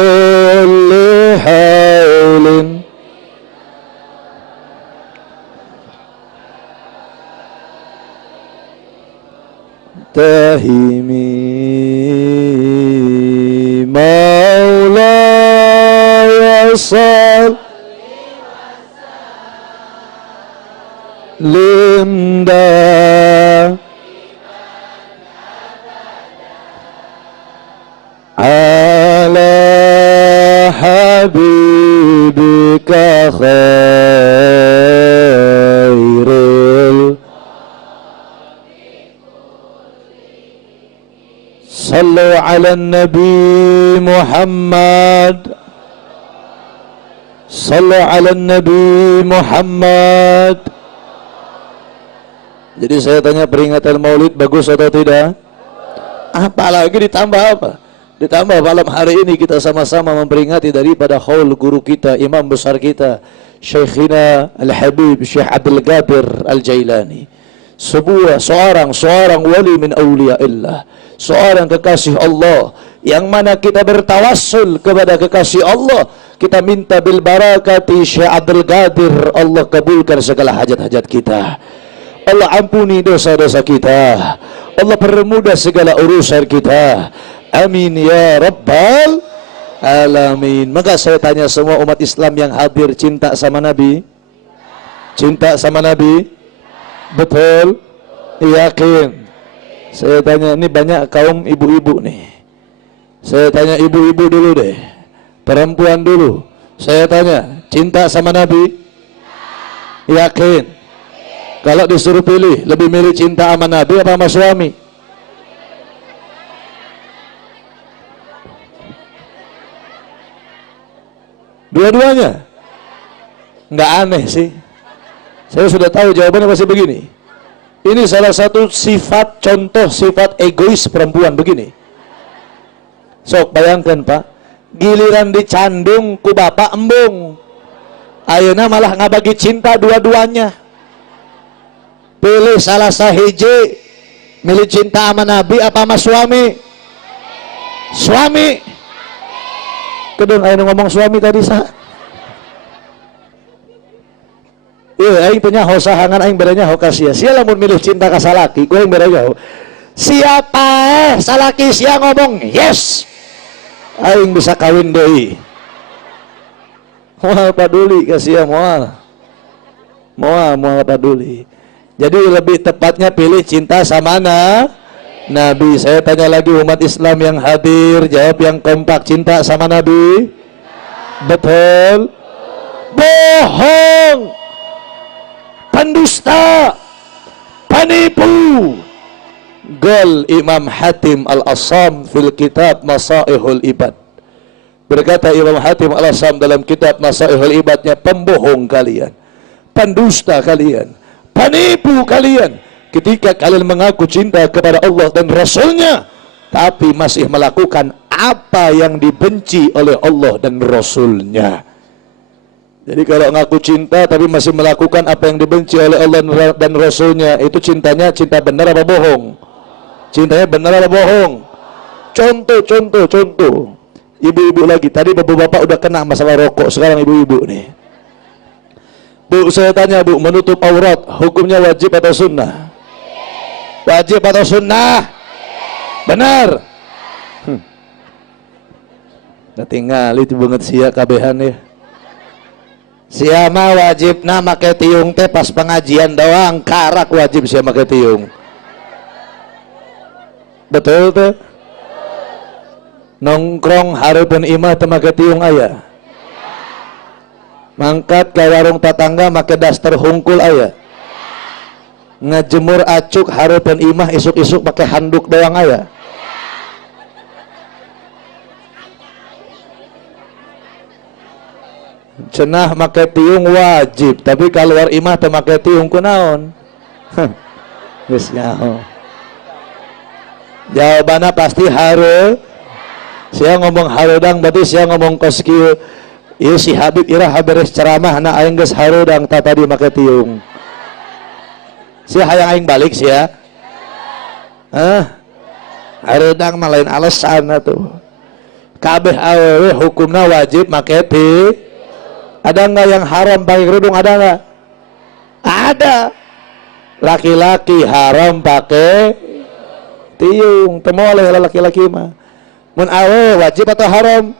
likulli haulin tahimi maulaya sal limda ala habibika khairil sallu ala nabi Muhammad sallu ala nabi Muhammad. Jadi saya tanya, peringatan maulid bagus atau tidak? Apalagi ditambah apa? Ditambah malam hari ini kita sama-sama memperingati daripada haul guru kita, imam besar kita, Syekhina Al-Habib Syekh Abdul Qadir Al-Jailani. Seorang wali min awliyaillah, seorang kekasih Allah, yang mana kita bertawassul kepada kekasih Allah, kita minta bil barakati Syekh Abdul Qadir, Allah kabulkan segala hajat-hajat kita, Allah ampuni dosa-dosa kita, Allah permudah segala urusan kita, amin ya rabbal alamin. Maka saya tanya semua umat Islam yang hadir, cinta sama Nabi? Cinta sama Nabi? Betul? Yakin? Saya tanya, ini banyak kaum ibu-ibu nih. Saya tanya ibu-ibu dulu deh, perempuan dulu. Saya tanya, Cinta sama Nabi? Yakin? Kalau disuruh pilih, lebih milih cinta sama Nabi apa sama suami? Dua-duanya? Nggak aneh sih. Saya sudah tahu jawabannya pasti begini. Ini salah satu sifat, contoh sifat egois perempuan begini. Sok bayangkan Pak, giliran dicandung ku bapak embung, ayeuna malah ngabagi cinta dua-duanya. Pilih salah sahiji, milih cinta sama Nabi apa sama suami? Suami. Kedung ayeuna ngomong suami tadi sah. Iya, aing punya hosahangan aing berenya hokasia. Sia lamun milih cinta ka salaki, ku aing berenya. Siapa salaki sia ngomong yes. Aing bisa kawin deui. Moal paduli ka sia moal. Moal paduli. Jadi lebih tepatnya pilih cinta sama Nabi. Saya tanya lagi umat Islam yang hadir, jawab yang kompak, cinta sama Nabi? Betul? Bohong, pendusta, penipu. Gol Imam Hatim Al-Assam fil kitab Nasaihul Ibad. Berkata Imam Hatim Al-Assam dalam kitab Nasaihul Ibadnya, pembohong kalian, pendusta kalian, penipu kalian, ketika kalian mengaku cinta kepada Allah dan Rasulnya, tapi masih melakukan apa yang dibenci oleh Allah dan Rasulnya. Jadi kalau ngaku cinta tapi masih melakukan apa yang dibenci oleh Allah dan Rasulnya, itu cintanya cinta benar apa bohong? Cintanya benar apa bohong? Contoh. Ibu-ibu lagi, tadi bapak-bapak udah kena masalah rokok, sekarang ibu-ibu nih. Bu, saya tanya Bu, menutup aurat hukumnya wajib atau sunnah? Wajib atau sunnah? Benar. Nah tinggal itu banget sia kabehan ya. Sia mah wajibna make tiung teh pas pengajian doang, karak wajib sia make tiung. Betul tuh? Nongkrong hareupeun imah teu make tiung aya. Mangkat ke warung tetangga make daster hungkul aya. Ngejemur acuk hareupeun imah isuk-isuk pakai handuk doang aya. Cenah make tiung wajib, tapi keluar imah teu make tiung kunaon? Geus nyaho. Jawabannya pasti hareu. Saya ngomong hareudang berarti saya ngomong kos kieu. Ieu si Habib ira haberes ceramah na aing geus hareudang ta tadi make tiung. Sia hayang aing balik sia. Hareudang mah lain alasan atuh. Kabeh awewe hukumna wajib make tiung. Ada enggak yang haram pakai kerudung? Ada enggak? Ada. Laki-laki haram pakai tiung. Temu oleh laki-laki mah. Mun awe wajib atau haram?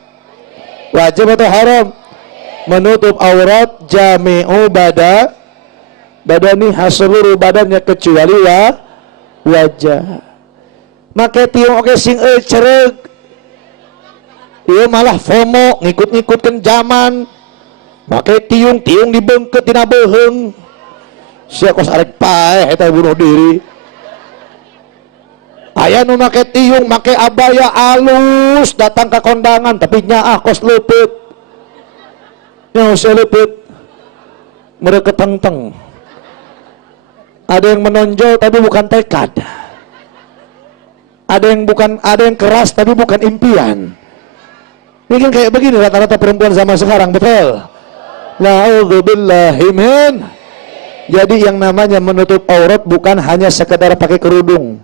Wajib atau haram? Menutup aurat jami'u badani seluruh badannya kecuali wajah. Make tiung oke sing cereg. Ieu malah FOMO, ngikut-ngikutkeun zaman. Make tiung dibengket tina beuheung. Sia kos arek paeh eta bunuh diri. Aya nu make tiung, make abaya alus datang ke kondangan tapi nyaah kos leupeut. Nyaho sia leupeut. Mereka teng-teng. Ada yang menonjol tapi bukan tekad. Ada yang keras tapi bukan impian. Mungkin kayak begini rata-rata perempuan zaman sekarang, betul? Na'udzubillahi min. Jadi yang namanya menutup aurat bukan hanya sekedar pakai kerudung,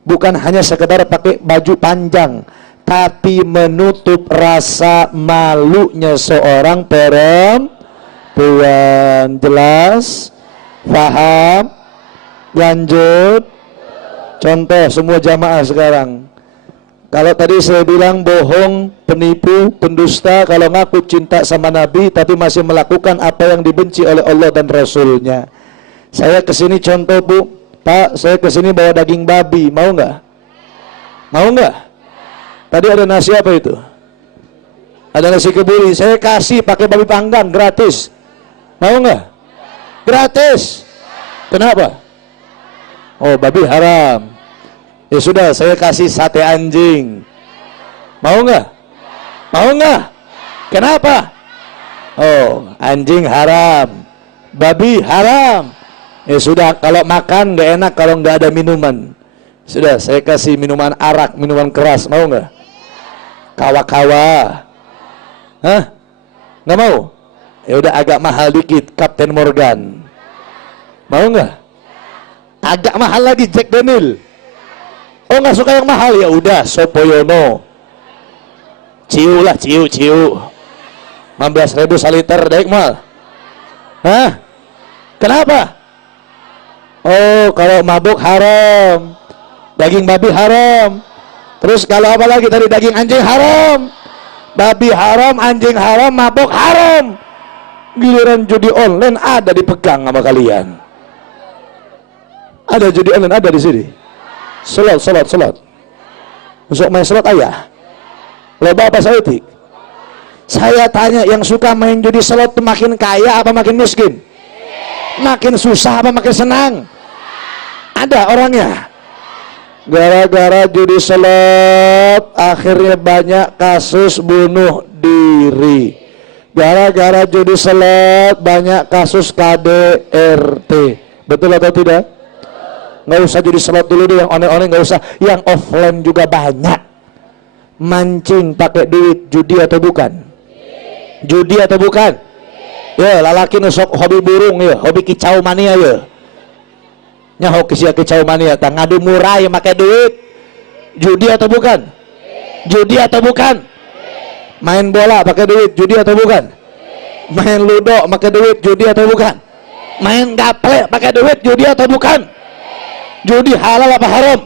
bukan hanya sekedar pakai baju panjang, tapi menutup rasa malunya seorang perempuan. Jelas? Paham? Lanjut. Contoh semua jamaah sekarang. Kalau tadi saya bilang bohong, penipu, pendusta, kalau ngaku cinta sama Nabi tapi masih melakukan apa yang dibenci oleh Allah dan Rasulnya. Saya kesini contoh Bu, Pak, saya kesini bawa daging babi, mau nggak? Mau nggak? Tadi ada nasi apa itu? Ada nasi kebuli, saya kasih pakai babi panggang gratis. Mau nggak? Gratis. Kenapa? Oh, babi haram. Ya sudah, saya kasih sate anjing. Mau nggak? Mau nggak? Kenapa? Oh, anjing haram, babi haram. Ya sudah, kalau makan nggak enak kalau nggak ada minuman. Sudah, saya kasih minuman arak, minuman keras. Mau nggak? Kawa-kawa. Hah? Nggak mau? Ya udah, agak mahal dikit, Captain Morgan. Mau nggak? Agak mahal lagi, Jack Daniel. Oh, nggak suka yang mahal? Ya udah, Sopoyono. Ciu lah, ciu. 15.000 saliter, daik mal. Hah? Kenapa? Oh, kalau mabuk haram, daging babi haram. Terus kalau apa lagi tadi, daging anjing haram, babi haram, anjing haram, mabuk haram. Giliran judi online ada dipegang sama kalian. Ada judi online, ada di sini. Salat. Besok main salat ayah. Loba apa saeutik? Saya tanya, yang suka main judi salat itu makin kaya apa makin miskin? Makin susah apa makin senang? Ada orangnya. Gara-gara judi salat akhirnya banyak kasus bunuh diri. Gara-gara judi salat banyak kasus KDRT. Betul atau tidak? Nggak usah judi salat dulu deh, yang online nggak usah, yang offline juga banyak. Mancing pakai duit, judi atau bukan? Judi atau bukan? Ya, lalaki nusok hobi burung ya, hobi kicau mania ya. Nyaho kicau mania, tak ngadu murai pakai duit. Judi atau bukan? Judi atau bukan? Main bola pakai duit, judi atau bukan? Main ludo pakai duit, judi atau bukan? Main gaple pakai duit, judi atau bukan? Judi halal apa haram?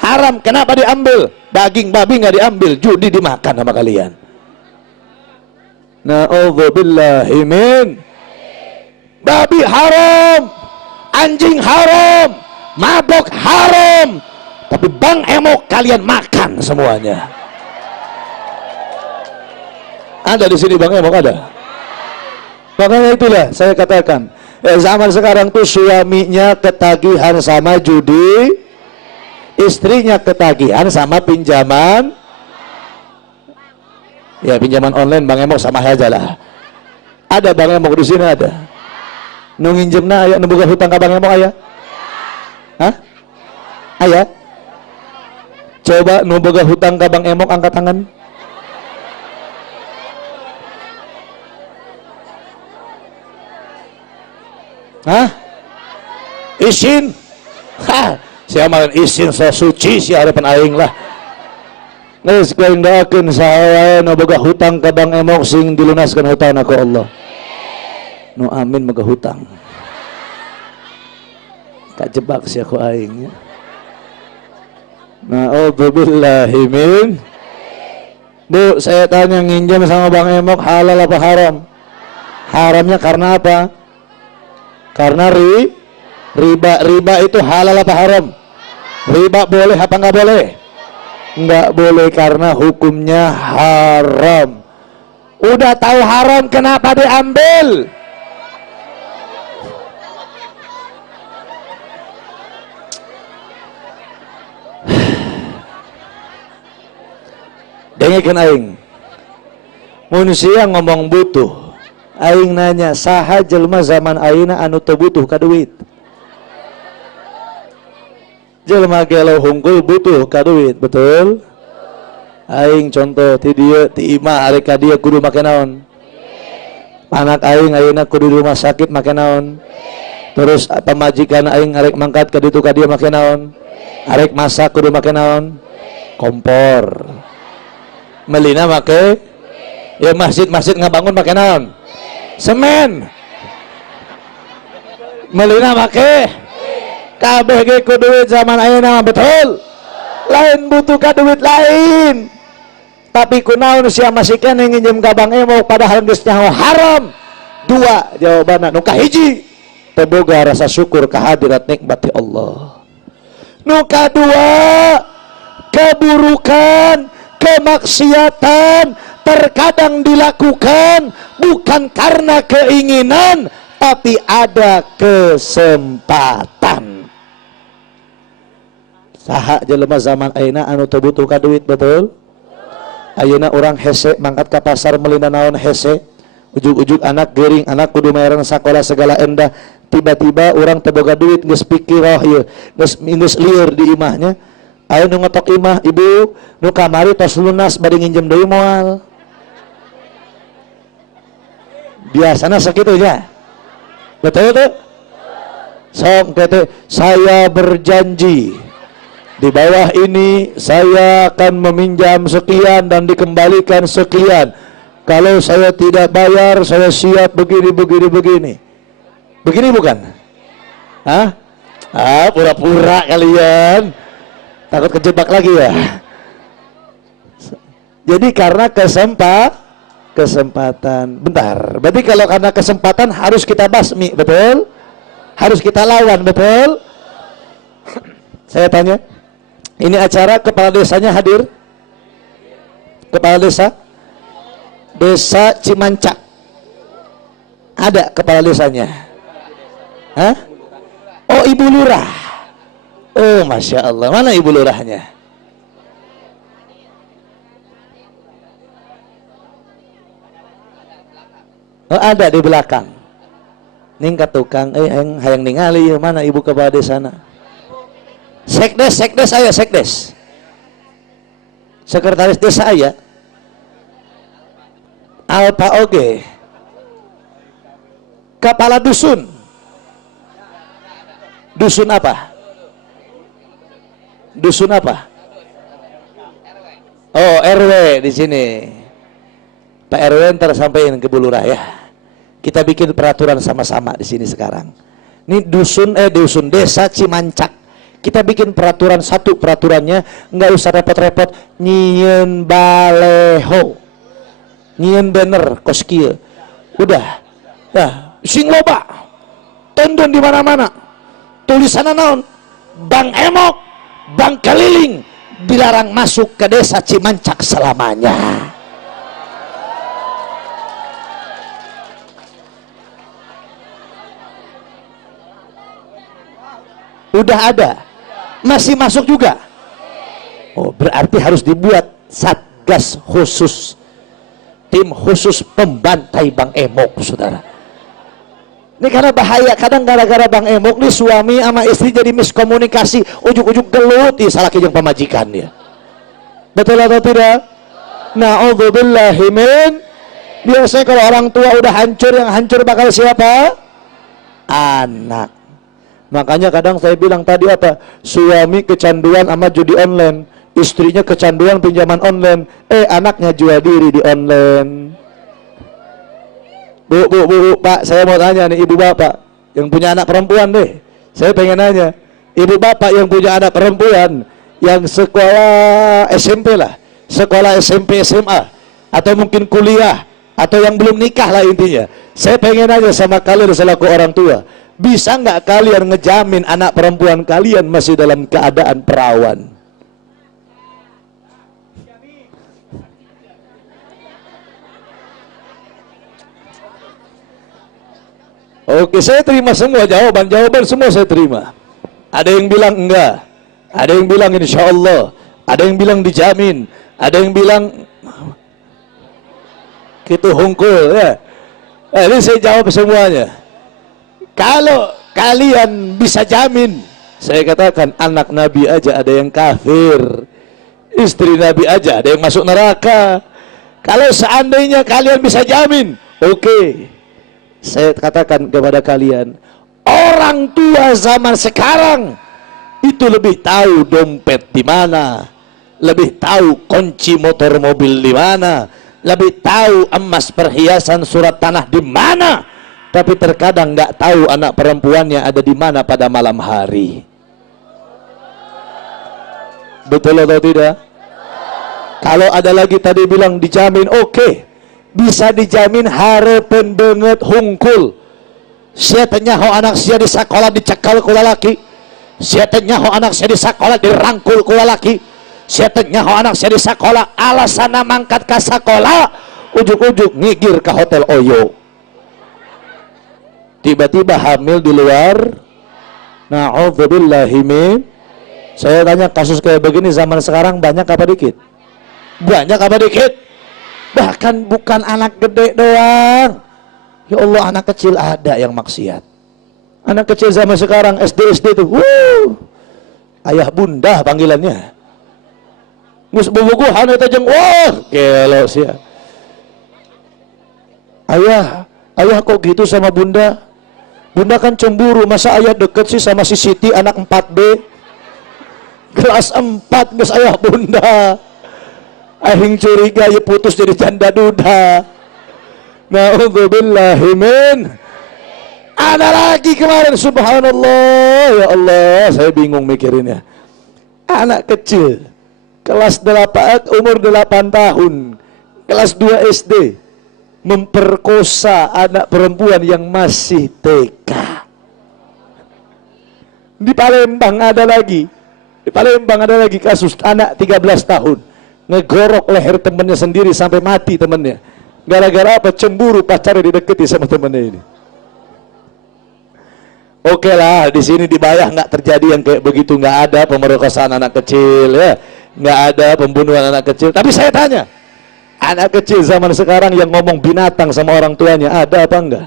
Haram. Kenapa diambil? Daging babi nggak diambil, judi dimakan sama kalian. Na'udzubillahi min. Babi haram, anjing haram, mabok haram, tapi Bang Emok kalian makan semuanya. Ada di sini Bang Emok, ada. Makanya itulah saya katakan, zaman sekarang tuh suaminya ketagihan sama judi, istrinya ketagihan sama pinjaman. Ya, pinjaman online Bang Emok sama aja lah. Ada Bang Emok di sini, ada. Nu nginjemna aya, nu boga hutang ka Bang Emok aya? Hah? Aya? Coba nu boga hutang ka Bang Emok angkat tangan. Hah? Isin? Hah? Siapa isin so suci si harapan aing lah. Geus kaing doakeun saha nu boga hutang ka Bang Emok sing dilunaskeun hutangna ku Allah. Nu amin moga hutang. Kajebak sia ku aing ya. Na'udzubillahi min. Bu, saya tanya, nginjam sama Bang Emok halal apa haram? Haramnya karena apa? Karena riba itu halal apa haram? Riba boleh apa enggak boleh? Enggak boleh karena hukumnya haram. Udah tahu haram kenapa diambil? Dengekeun aing. Manusia ngomong butuh. Aing nanya, saha jelema zaman ayeuna anu teu butuh ka duit? Jelema gelo hungkul butuh ka duit, betul? Aing contoh ti dieu ti imah ari ka dieu kudu make naon? Anak aing ayeuna kudu di rumah sakit make naon? Terus pamajikan aing arek mangkat ka ditu ka dieu make naon? Arek masak kudu make naon? Kompor. Melina make ya, masjid ngabangun make naon? Semen. Melina make kabeh ge ku duit zaman ayeuna, betul? Lain butuh ka duit lain. Tapi kunaon sia masih keneh nginjem ka Bang Emok padahal geus nyaho haram. Dua jawabanna, nu kahiji teu boga rasa syukur ka hadirat nikmati Allah. Nu kadua keburukan, kemaksiatan, terkadang dilakukan bukan karena keinginan, tapi ada kesempatan. Saha jelema zaman ayeuna anu teu butuh ka duit, betul? Ayeuna orang hese mangkat ke pasar meulina naon hese, ujug-ujug anak geuring, anak kudu mayaran sakola segala endah, tiba-tiba orang teu boga duit geus pikir oh ieu geus lieur di imahnya. Ayo nu ngotok imah, ibu nu kamari tos lunas bade nginjem deui moal. Biasana sakitu ya. Betul tuh? Sok teh saya berjanji di bawah ini saya akan meminjam sekian dan dikembalikan sekian. Kalau saya tidak bayar, saya siap begini. Begini bukan? Hah? Pura-pura kalian. Takut kejebak lagi ya. Jadi karena kesempatan. Bentar. Berarti kalau karena kesempatan harus kita basmi, betul? Harus kita lawan, betul? Saya tanya. Ini acara kepala desanya hadir? Kepala desa? Desa Cimancak. Ada kepala desanya? Hah? Oh, Ibu Lurah. Oh, Masya Allah. Mana Ibu Lurahnya? Oh, ada di belakang. Ningkat tukang, hayang ningali mana Ibu kepala desana? Sekdes saya, sekdes. Sekretaris desa saya. Alpa oge. Kepala dusun. Dusun apa? Dusun apa? Oh, RW di sini. Pak RW ntar sampein ke Bu Lurah ya. Kita bikin peraturan sama-sama di sini sekarang. Ini dusun desa Cimancak. Kita bikin peraturan satu, peraturannya nggak usah repot-repot nyieun baleho, nyieun banner kos kieu. Udah, sing loba tendon di mana-mana. Tulisanna naon? Bang Emok, Bang Keliling dilarang masuk ke desa Cimancak selamanya. Udah ada. Masih masuk juga. Oh, berarti harus dibuat satgas khusus, tim khusus pembantai Bang Emok, saudara. Ini karena bahaya, kadang gara-gara Bang Emok nih suami sama istri jadi miskomunikasi, ujuk-ujuk gelut di salah kijang pemajikan dia. Betul atau tidak? Na'udzubillahi min. Biasanya kalau orang tua udah hancur, yang hancur bakal siapa? Anak. Makanya kadang saya bilang tadi apa? Suami kecanduan sama judi online, istrinya kecanduan pinjaman online, anaknya jual diri di online. Bu, Pak, saya mau tanya nih ibu bapak yang punya anak perempuan deh. Saya pengen nanya, ibu bapak yang punya anak perempuan yang sekolah SMP lah, sekolah SMP SMA, atau mungkin kuliah, atau yang belum nikah lah intinya. Saya pengen nanya sama kalian selaku orang tua, bisa nggak kalian ngejamin anak perempuan kalian masih dalam keadaan perawan? Oke, saya terima semua jawaban semua saya terima. Ada yang bilang enggak, ada yang bilang insya Allah, ada yang bilang dijamin, ada yang bilang gitu hungkul ya. Ini saya jawab semuanya. Kalau kalian bisa jamin, saya katakan anak Nabi aja ada yang kafir, istri Nabi aja ada yang masuk neraka. Kalau seandainya kalian bisa jamin, oke. Saya katakan kepada kalian, orang tua zaman sekarang itu lebih tahu dompet di mana, lebih tahu kunci motor mobil di mana, lebih tahu emas perhiasan surat tanah di mana, tapi terkadang nggak tahu anak perempuannya ada di mana pada malam hari. Betul atau tidak? Kalau ada lagi tadi bilang dijamin, oke. Bisa dijamin harapan banget hungkul. Sia nyaho anak sia di sekolah dicekal ku lalaki, sia nyaho anak sia di sekolah dirangkul ku lalaki, Sia teh nyaho anak sia di sakola, alasana mangkat ka sakola, ujug-ujug ngigir ke hotel Oyo. Tiba-tiba hamil di luar. Na'udzubillahi min. Saya tanya, kasus kayak begini zaman sekarang banyak apa dikit? Banyak apa dikit? Bahkan bukan anak gede doang. Ya Allah, anak kecil ada yang maksiat. Anak kecil zaman sekarang SD itu, ayah bunda panggilannya. Mus bubuguhan eta jeung wah, gelo sia. Ayah kok gitu sama bunda? Bunda kan cemburu, masa ayah deket sih sama si Siti anak 4B? Kelas 4 geus ayah bunda. Aing curiga ya putus jadi janda duda. Na'udzubillahi min. Ada lagi kemarin, subhanallah, ya Allah, saya bingung mikirinnya. Anak kecil kelas 8, umur 8 tahun, kelas 2 SD, memperkosa anak perempuan yang masih TK. Di Palembang ada lagi kasus anak 13 tahun ngegorok leher temennya sendiri sampai mati temennya. Gara-gara apa? Cemburu pacarnya dideketi sama temennya ini. Oke lah, di sini dibayah nggak terjadi yang kayak begitu, nggak ada pemerkosaan anak kecil, ya, nggak ada pembunuhan anak kecil. Tapi saya tanya, anak kecil zaman sekarang yang ngomong binatang sama orang tuanya, ada apa enggak?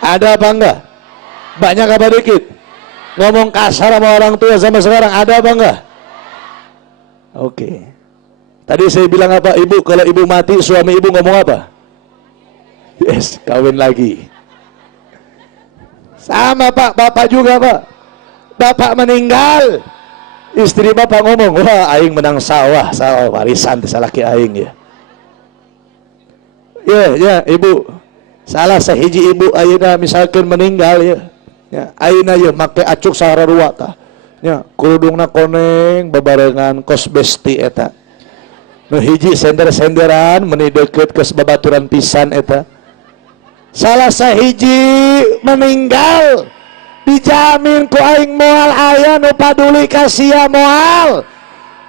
Ada apa enggak? Banyak apa dikit? Ngomong kasar sama orang tua zaman sekarang, ada apa enggak? Oke. Tadi saya bilang apa? Ibu, kalau ibu mati, suami ibu ngomong apa? Yes, kawin lagi. Sama Pak, bapak juga Pak. Bapak meninggal, istri bapak ngomong, wah aing menang sawah warisan salah ki aing ya. Ya ibu, salah sahiji ibu ayeuna misalkan meninggal ya. Ya ayeuna ya make acuk sararua tah. Ya kurudungna koneng babarengan kos besti eta. Nu hiji sender-senderan meuni deukeut geus babaturan pisan eta. Salah sahiji meninggal, dijamin ku aing moal aya nu paduli ka sia moal,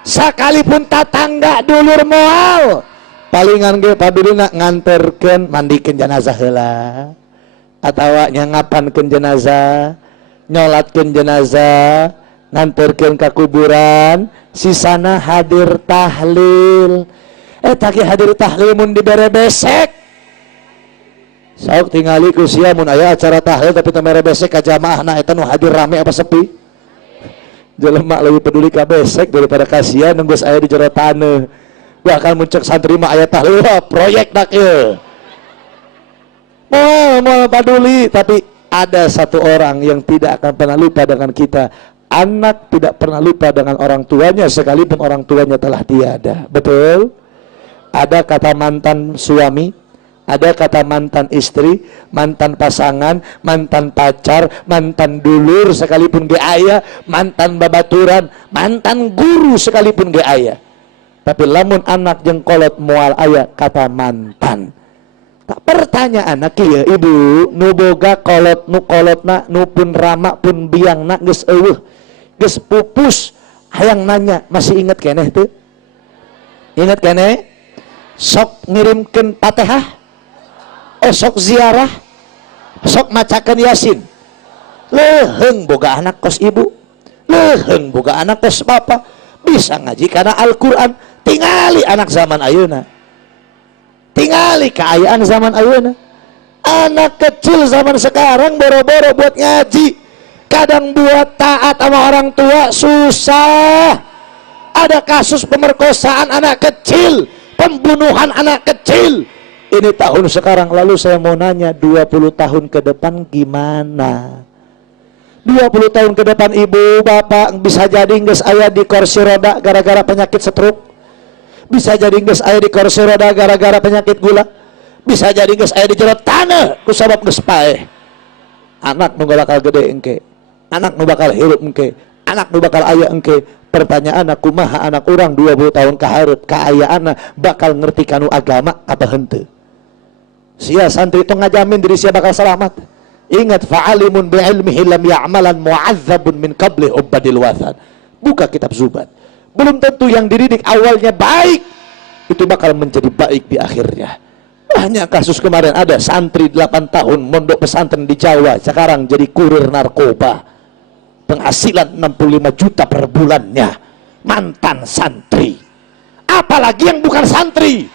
sakalipun tatangga dulur moal, palingan ge padulina nganterkeun mandikeun jenazah heula, atawa nyangapankeun jenazah, nyolatkeun jenazah, nganterkeun ka kuburan, sisana hadir tahlil. Eta ge hadir tahlil mun dibere besek, sok tingali ku sia mun aya acara tahlil tapi teu mere besek ka jamaahna eta nu hadir rame apa sepi. Jelema leuwih peduli ka besek daripada ka sia nu geus aya di jero taneuh. Bahkan mun cek santri mah aya tahlil proyek dak ieu. Moal peduli, tapi ada satu orang yang tidak akan pernah lupa dengan kita. Anak tidak pernah lupa dengan orang tuanya sekalipun orang tuanya telah tiada. Betul? Ada kata mantan suami, ada kata mantan istri, mantan pasangan, mantan pacar, mantan dulur sekalipun ge aya, mantan babaturan, mantan guru sekalipun ge aya. Tapi lamun anak jeung kolot moal aya kata mantan. Tak pertanyaan kieu ibu, nu boga kolot nu kolotna nu pun rama pun biangna geus eueuh, geus pupus, hayang nanya, masih inget keneh teu? Inget keneh? Sok ngirimkeun Fatihah? Sok ziarah, sok macakan Yasin. Leuheung boga anak kos ibu, leuheung boga anak kos bapak, bisa ngaji karena Al-Quran. Tingali anak zaman ayeuna, tingali keayaan zaman ayeuna. Anak kecil zaman sekarang boro-boro buat ngaji, kadang buat taat sama orang tua susah. Ada kasus pemerkosaan anak kecil, pembunuhan anak kecil. Ini tahun sekarang, lalu saya mau nanya 20 tahun ke depan gimana? 20 tahun ke depan ibu bapak bisa jadi geus aya di kursi roda gara-gara penyakit stroke, bisa jadi geus aya di kursi roda gara-gara penyakit gula, bisa jadi geus aya di jero taneuh ku sabab geus paeh. Anak nu bakal gede engke, anak nu bakal hirup engke, anak nu bakal aya engke. Pertanyaan kumaha anak orang 20 tahun ka hareup kaayaanna bakal ngerti kanu agama apa henteu? Sia santri itu ngajamin diri sia bakal selamat. Ingat, fa'alimun bi'ilmihi lam ya'malan mu'adzabun min qabli ubadil wathan. Buka kitab Zubat, Belum tentu yang dididik awalnya baik itu bakal menjadi baik di akhirnya. Banyak kasus kemarin, ada santri 8 tahun mondok pesantren di Jawa, sekarang jadi kurir narkoba, penghasilan 65 juta per bulannya, mantan santri. Apalagi yang bukan santri.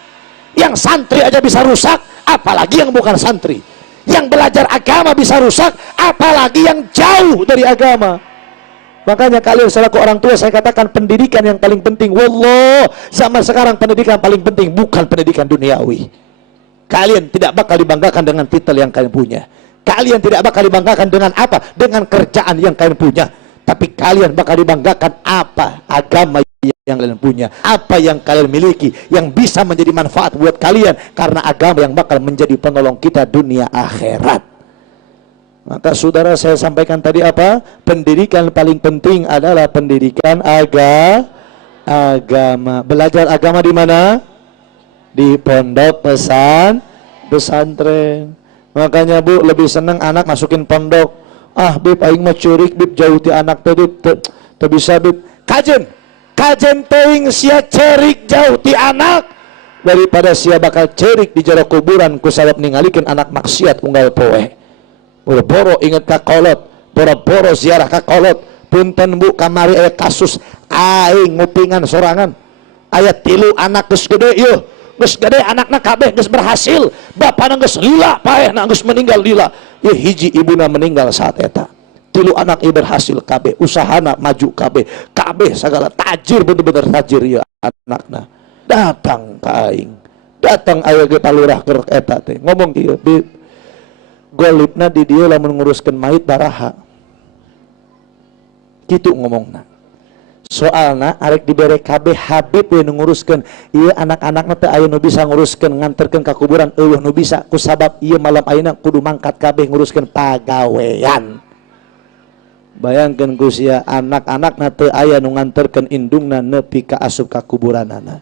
Yang santri aja bisa rusak, apalagi yang bukan santri. Yang belajar agama bisa rusak, apalagi yang jauh dari agama. Makanya kalian selaku orang tua, saya katakan pendidikan yang paling penting. Wallah, zaman sekarang pendidikan paling penting bukan pendidikan duniawi. Kalian tidak bakal dibanggakan dengan titel yang kalian punya. Kalian tidak bakal dibanggakan dengan apa? Dengan kerjaan yang kalian punya. Tapi kalian bakal dibanggakan apa? Agama yang kalian punya. Apa yang kalian miliki yang bisa menjadi manfaat buat kalian. Karena agama yang bakal menjadi penolong kita dunia akhirat. Maka saudara, saya sampaikan tadi apa? Pendidikan paling penting adalah pendidikan agama. Belajar agama di mana? Di pondok pesantren. Makanya Bu, lebih senang anak masukin pondok. Ah Bib, aing mah curik Bib, jauh ti anak teh Bib, teu bisa Bib. Kajen teuing sia cerik jauh ti anak daripada sia bakal cerik di jero kuburan ku sabab ningalikeun anak maksiat unggal poe. Boro-boro inget ka kolot, boro-boro ziarah ka kolot. Punten Bu, kamari aya kasus aing ngupingan sorangan. Aya 3 anak geus gede ieu. Geus gede anakna kabeh geus berhasil. Bapana geus lila, paehna geus meninggal lila. Ieu hiji ibuna meninggal saat eta. 3 anak ieu berhasil kabeh, usahana maju kabeh. Kabeh sagala tajir, bener-bener tajir ieu anakna. Datang ka aing. Datang aya ge palurah keur eta teh. Ngomong ieu, golibna di dia lamun nguruskeun mayit baraha. Kitu ngomongna. Soalna arek dibere kabeh Habib we nu nguruskeun. Ieu anak-anakna teh aya nu bisa nguruskeun nganterkeun ka kuburan, eueuh nu bisa. Kusabab ieu malam ayeuna kudu mangkat kabeh nguruskeun pagawean. Bayangkeun ku sia anak-anakna teu aya nu nganterkeun indungna nepi ka asup ka kuburanana.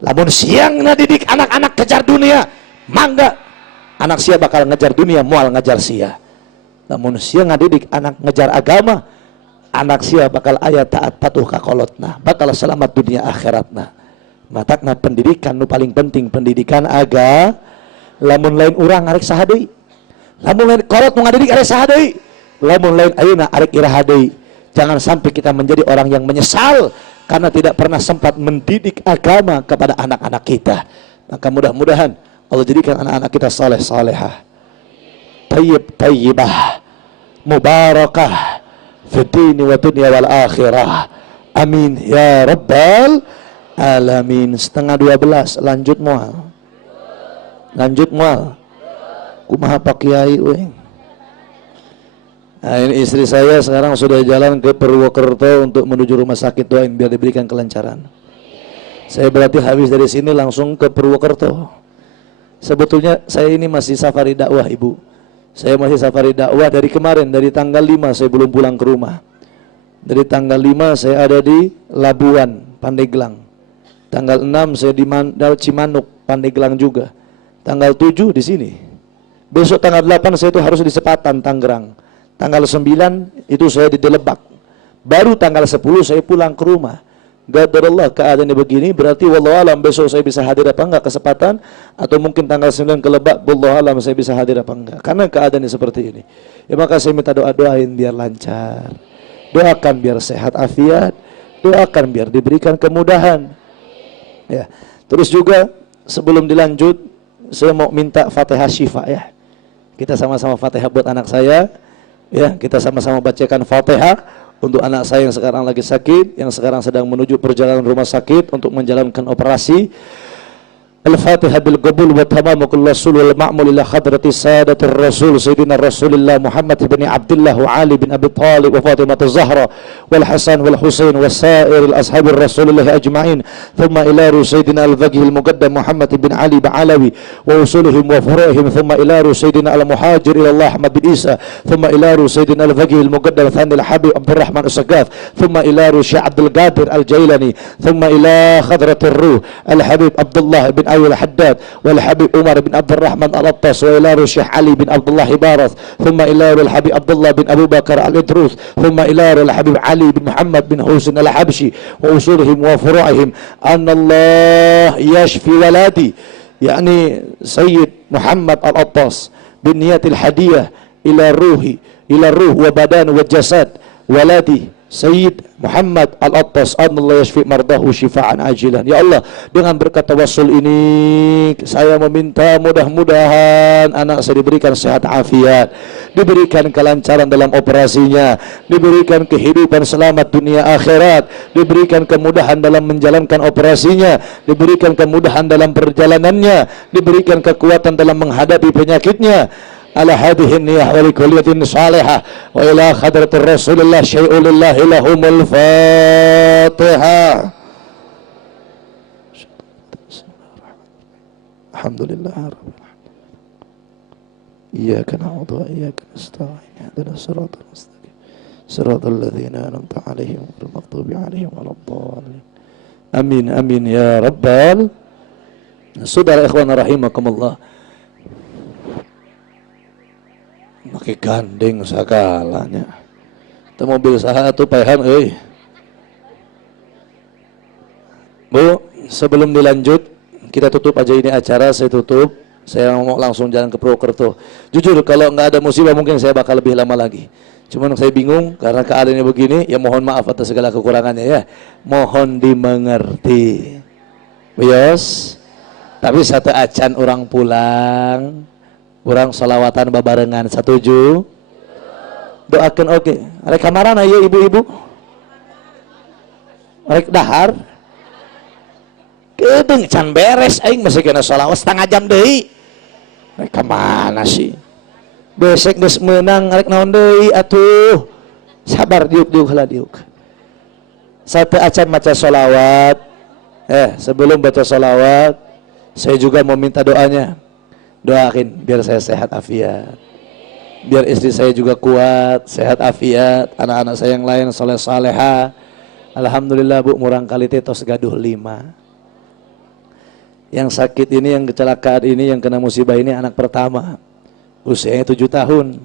Lamun siangna didik anak-anak kejar dunia, mangga. Anak sia bakal ngejar dunia, mual ngajar sia. Namun sia ngadidik anak ngejar agama, anak sia bakal aya taat patuh ka kolotna, bakal selamat dunia akhiratna. Matakna pendidikan nu paling penting pendidikan lamun lain urang arek saha deui. Lamun lain kolot nu ngadidik arek saha deui. Lamun lain ayeuna arek iraha deui. Jangan sampai kita menjadi orang yang menyesal karena tidak pernah sempat mendidik agama kepada anak-anak kita. Maka mudah-mudahan Allah jadikan anak-anak kita saleh salehah, tayyibah, mubarakah fid dini wa dunya wal akhirah. Amin ya rabbal alamin. 11:30 lanjut moal. Kumaha Pak Kiai we? Nah, ini istri saya sekarang sudah jalan ke Purwokerto untuk menuju rumah sakit, doain biar diberikan kelancaran. Saya berarti habis dari sini langsung ke Purwokerto. Sebetulnya saya ini masih safari dakwah Ibu. Saya masih safari dakwah dari kemarin, dari tanggal 5 saya belum pulang ke rumah. Dari tanggal 5 saya ada di Labuan, Pandeglang. Tanggal 6 saya di Cimanuk, Pandeglang juga. Tanggal 7 di sini. Besok tanggal 8 saya itu harus di Sepatan, Tangerang. Tanggal 9 itu saya di Delebak. Baru tanggal 10 saya pulang ke rumah. Qadarullah, keadaannya begini, berarti wallahu alam besok saya bisa hadir apa enggak kesempatan, atau mungkin tanggal 9 ke Lebak, wallahu alam saya bisa hadir apa enggak, karena keadaannya seperti ini. Ya maka saya minta doain biar lancar, doakan biar sehat afiat, doakan biar diberikan kemudahan. Ya, terus juga sebelum dilanjut saya mau minta Fatihah Syifa ya. Kita sama-sama Fatihah buat anak saya. Ya, kita sama-sama bacakan Fatihah untuk anak saya yang sekarang lagi sakit, yang sekarang sedang menuju perjalanan rumah sakit untuk menjalankan operasi. Al-Fatihah bil qabul wa tamamu kullu rasul wal ma'mul ila hadrati sadatir rasul sayyidina Rasulillah Muhammad bin Abdullah wa Ali bin Abi Thalib wa Fatimah az-Zahra wal Hasan wal Husain wa sa'ir al-ashabir Rasulillah ajma'in, thumma ila sayyidina al-Faqih al-Muqaddam Muhammad bin Ali Ba'alawi wa usulihim wa furu'ihim, thumma ila sayyidina al-Muhajir ila Allah Ahmad bin Isa, thumma ila sayyidina al-Faqih al-Muqaddam Thani al-Habib Abdurrahman as-Sagaf, thumma ila Syekh Abdul Qadir al-Jailani, thumma ila khadratir ruh al-Habib Abdullah bin Awi al-Haddad wal Habib Umar bin Abdul Rahman al-Attas wa ila Syekh Ali bin Abdullah Ibarat thumma ila al-Habib Abdullah bin Abu Bakar al-Idrus thumma ila al-Habib Ali bin Muhammad bin Husain al-Habshi wa usulihim wa furu'ihim anna Allah yashfi waladi yakni Sayyid Muhammad al-Attas bin niyatil hadiyah ila ruh wa badan wa jasad waladi Sayyid Muhammad Al-Attas, Allah yashfi mardahu syifaan ajilan. Ya Allah, dengan berkat tawassul ini saya meminta mudah-mudahan anak saya diberikan sehat afiat, diberikan kelancaran dalam operasinya, diberikan kehidupan selamat dunia akhirat, diberikan kemudahan dalam menjalankan operasinya, diberikan kemudahan dalam perjalanannya, diberikan kekuatan dalam menghadapi penyakitnya. Ala hadhihi niyah wa likulliyatin salihah wa ila hadratir rasulillah syai'ulillahi lahumul fatihah. Alhamdulillah rabbil alamin. Iyyaka na'budu wa iyyaka nasta'in ihdinas siratal mustaqim siratal ladzina an'amta 'alaihim ghairil maghdubi 'alaihim waladdallin. Amin amin ya rabbal. Saudara ikhwan rahimakumullah, pakai gandeng sakalanya. Itu mobil saha atuh paehan euy. Bu, sebelum dilanjut kita tutup aja ini acara, saya tutup. Saya mau langsung jalan ke Purwokerto. Jujur kalau nggak ada musibah mungkin saya bakal lebih lama lagi. Cuman saya bingung karena keadaannya begini, ya mohon maaf atas segala kekurangannya ya. Mohon dimengerti. Yes. Tapi satu acan orang pulang, orang salawatan babarengan, setuju? Doakan oke. Arek kamarana ya ibu-ibu? Arek dahar? Kedeng can beres aing masih kena salawat setengah jam deui. Arek kamana sih? Besek geus meunang arek naon deui atuh. Sabar diuk-diuk heula diuk. Satu acan maca salawat. Sebelum baca salawat, saya juga mau minta doanya. Doakin biar saya sehat afiat, biar istri saya juga kuat sehat afiat, anak-anak saya yang lain soleh saleha. Alhamdulillah bu, murang kali tos gaduh 5. Yang sakit ini, yang kecelakaan ini, yang kena musibah ini anak pertama, usianya 7 tahun.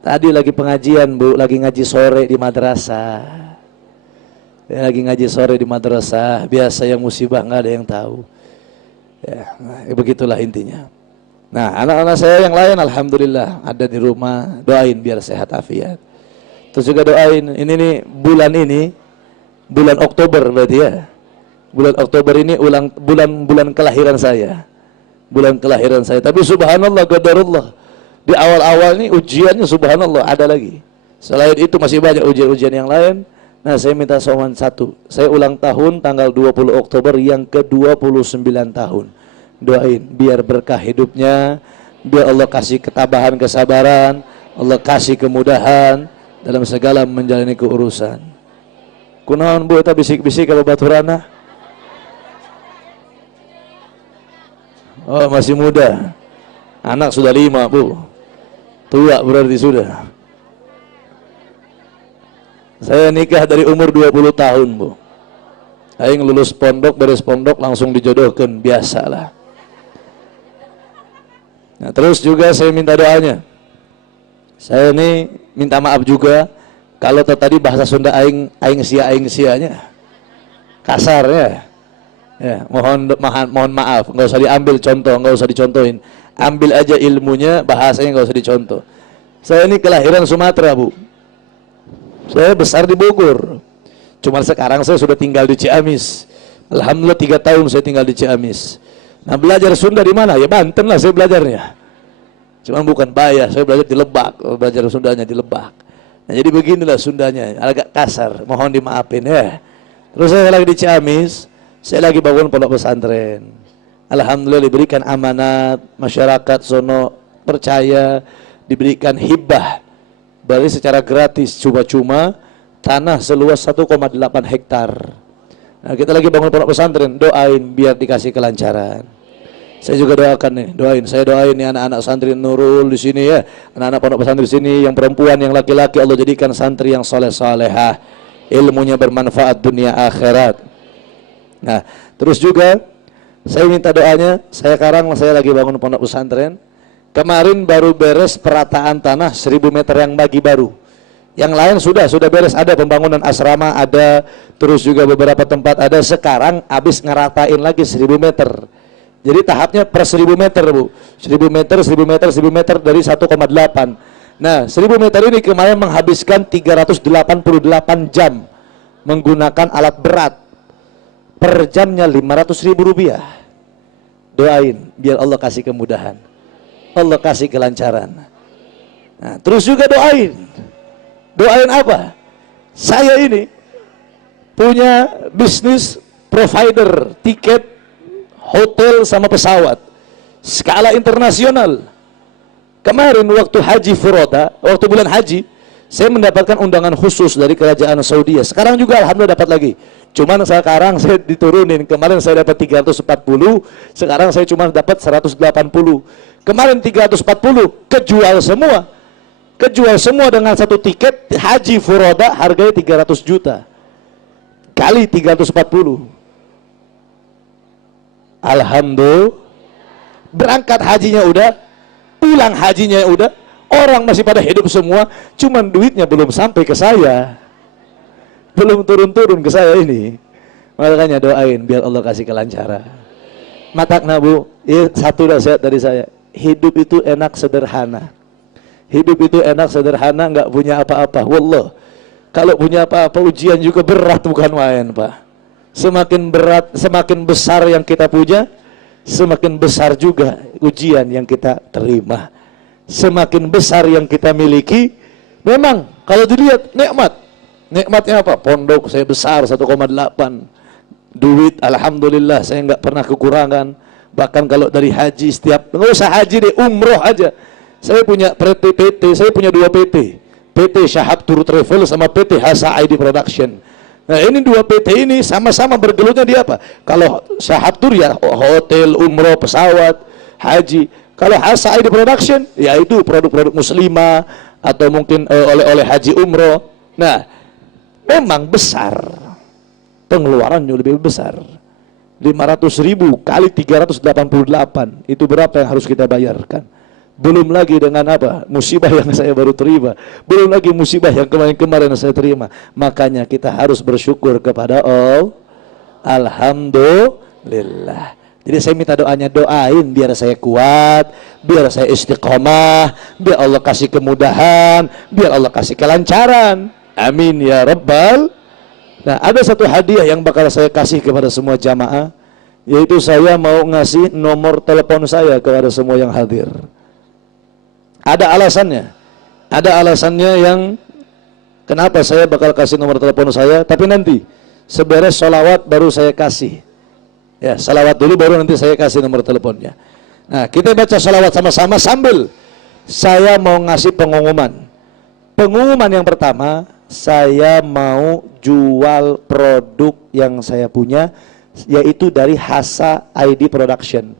Tadi lagi pengajian bu, lagi ngaji sore di madrasah. Lagi ngaji sore di madrasah. Biasa yang musibah nggak ada yang tahu. Ya, begitulah intinya. Nah, anak-anak saya yang lain alhamdulillah ada di rumah, doain biar sehat afiat. Terus juga doain ini bulan Oktober berarti ya. Bulan Oktober ini bulan kelahiran saya. Bulan kelahiran saya. Tapi subhanallah qadarullah. Di awal-awal ini ujiannya subhanallah ada lagi. Selain itu masih banyak ujian-ujian yang lain. Nah, saya minta sowan satu. Saya ulang tahun tanggal 20 Oktober yang ke-29 tahun. Doain biar berkah hidupnya, biar Allah kasih ketabahan, kesabaran, Allah kasih kemudahan dalam segala menjalani keurusan. Kunaon bu eta bisik-bisik kalau baturana? Oh masih muda. Anak sudah 5 bu. Tua berarti sudah. Saya nikah dari umur 20 tahun bu. Aing lulus pondok, beres pondok langsung dijodohkan, biasalah. Nah, terus juga saya minta doanya. Saya ini minta maaf juga kalau tadi bahasa Sunda aing sia-nya kasar ya. Ya, mohon maaf, nggak usah diambil contoh, nggak usah dicontohin. Ambil aja ilmunya, bahasanya nggak usah dicontoh. Saya ini kelahiran Sumatera, Bu. Saya besar di Bogor. Cuman sekarang saya sudah tinggal di Ciamis. Alhamdulillah 3 tahun saya tinggal di Ciamis. Nah, belajar Sunda di mana? Ya Banten lah saya belajarnya. Cuman bukan Bayah, saya belajar di Lebak, belajar Sundanya di Lebak. Nah, jadi beginilah Sundanya, agak kasar, mohon dimaafin ya. Terus saya lagi di Ciamis, saya lagi bangun pondok pesantren. Alhamdulillah diberikan amanat, masyarakat sono percaya, diberikan hibah, berarti secara gratis, cuma-cuma, tanah seluas 1,8 hektar. Nah, kita lagi bangun pondok pesantren, doain biar dikasih kelancaran. Saya juga doakan nih, saya doain nih anak-anak santri Nurul di sini ya, anak-anak pondok pesantren di sini, yang perempuan, yang laki-laki, Allah jadikan santri yang soleh-solehah, ilmunya bermanfaat dunia akhirat. Nah, terus juga Saya minta doanya. Sekarang saya lagi bangun pondok pesantren. Kemarin baru beres perataan tanah 1000 meter yang bagi baru. Yang lain sudah beres, ada pembangunan asrama, ada terus juga beberapa tempat ada. Sekarang habis ngeratain lagi 1000 meter. Jadi tahapnya per 1000 meter, Bu. 1000 meter, 1000 meter, 1000 meter dari 1,8. Nah, 1000 meter ini kemarin menghabiskan 388 jam menggunakan alat berat. Per jamnya 500.000 rupiah. Doain biar Allah kasih kemudahan, Allah kasih kelancaran. Nah, terus juga doain apa? Saya ini punya bisnis provider tiket hotel sama pesawat skala internasional. Kemarin waktu haji furoda, waktu bulan haji, saya mendapatkan undangan khusus dari kerajaan Saudi. Sekarang juga alhamdulillah dapat lagi. Cuman sekarang saya diturunin. Kemarin saya dapat 340, sekarang saya cuma dapat 180. Kemarin 340 kejual semua. Kejual semua dengan satu tiket haji furoda harganya 300 juta. Kali 340. Alhamdulillah. Berangkat hajinya udah, pulang hajinya udah, orang masih pada hidup semua, cuman duitnya belum sampai ke saya, belum turun-turun ke saya ini. Makanya doain biar Allah kasih kelancaran. Matakna Bu, satu nasihat dari saya, hidup itu enak sederhana. Hidup itu enak sederhana, nggak punya apa-apa. Wallah, kalau punya apa-apa ujian juga berat, bukan main Pak. Semakin berat, semakin besar yang kita punya, semakin besar juga ujian yang kita terima. Semakin besar yang kita miliki, memang kalau dilihat nikmat. Nikmatnya apa? Pondok saya besar 1,8. Duit alhamdulillah saya nggak pernah kekurangan. Bahkan kalau dari haji, setiap nggak usah haji deh, umroh aja. Saya punya PT, saya punya 2 PT. PT Syahab Tour Travel sama PT Hasa ID Production. Nah ini 2 PT ini sama-sama bergelutnya di apa? Kalau Syahab Tour ya hotel, umroh, pesawat, haji. Kalau Hasa ID Production yaitu produk-produk muslimah atau mungkin oleh-oleh haji umroh. Nah memang besar, pengeluarannya lebih besar. 500.000 kali 388 itu berapa yang harus kita bayarkan? Belum lagi dengan apa? Musibah yang saya baru terima. Belum lagi musibah yang kemarin-kemarin saya terima. Makanya kita harus bersyukur kepada Allah. Alhamdulillah. Jadi saya minta doanya, doain biar saya kuat, biar saya istiqomah, biar Allah kasih kemudahan, biar Allah kasih kelancaran. Amin ya Rabbal. Nah, ada satu hadiah yang bakal saya kasih kepada semua jamaah, yaitu saya mau ngasih nomor telepon saya kepada semua yang hadir. Ada alasannya yang kenapa saya bakal kasih nomor telepon saya, tapi nanti seberes sholawat baru saya kasih. Ya, sholawat dulu baru nanti saya kasih nomor teleponnya. Nah, kita baca sholawat sama-sama sambil saya mau ngasih pengumuman. Pengumuman yang pertama, saya mau jual produk yang saya punya, yaitu dari Hasa ID Production,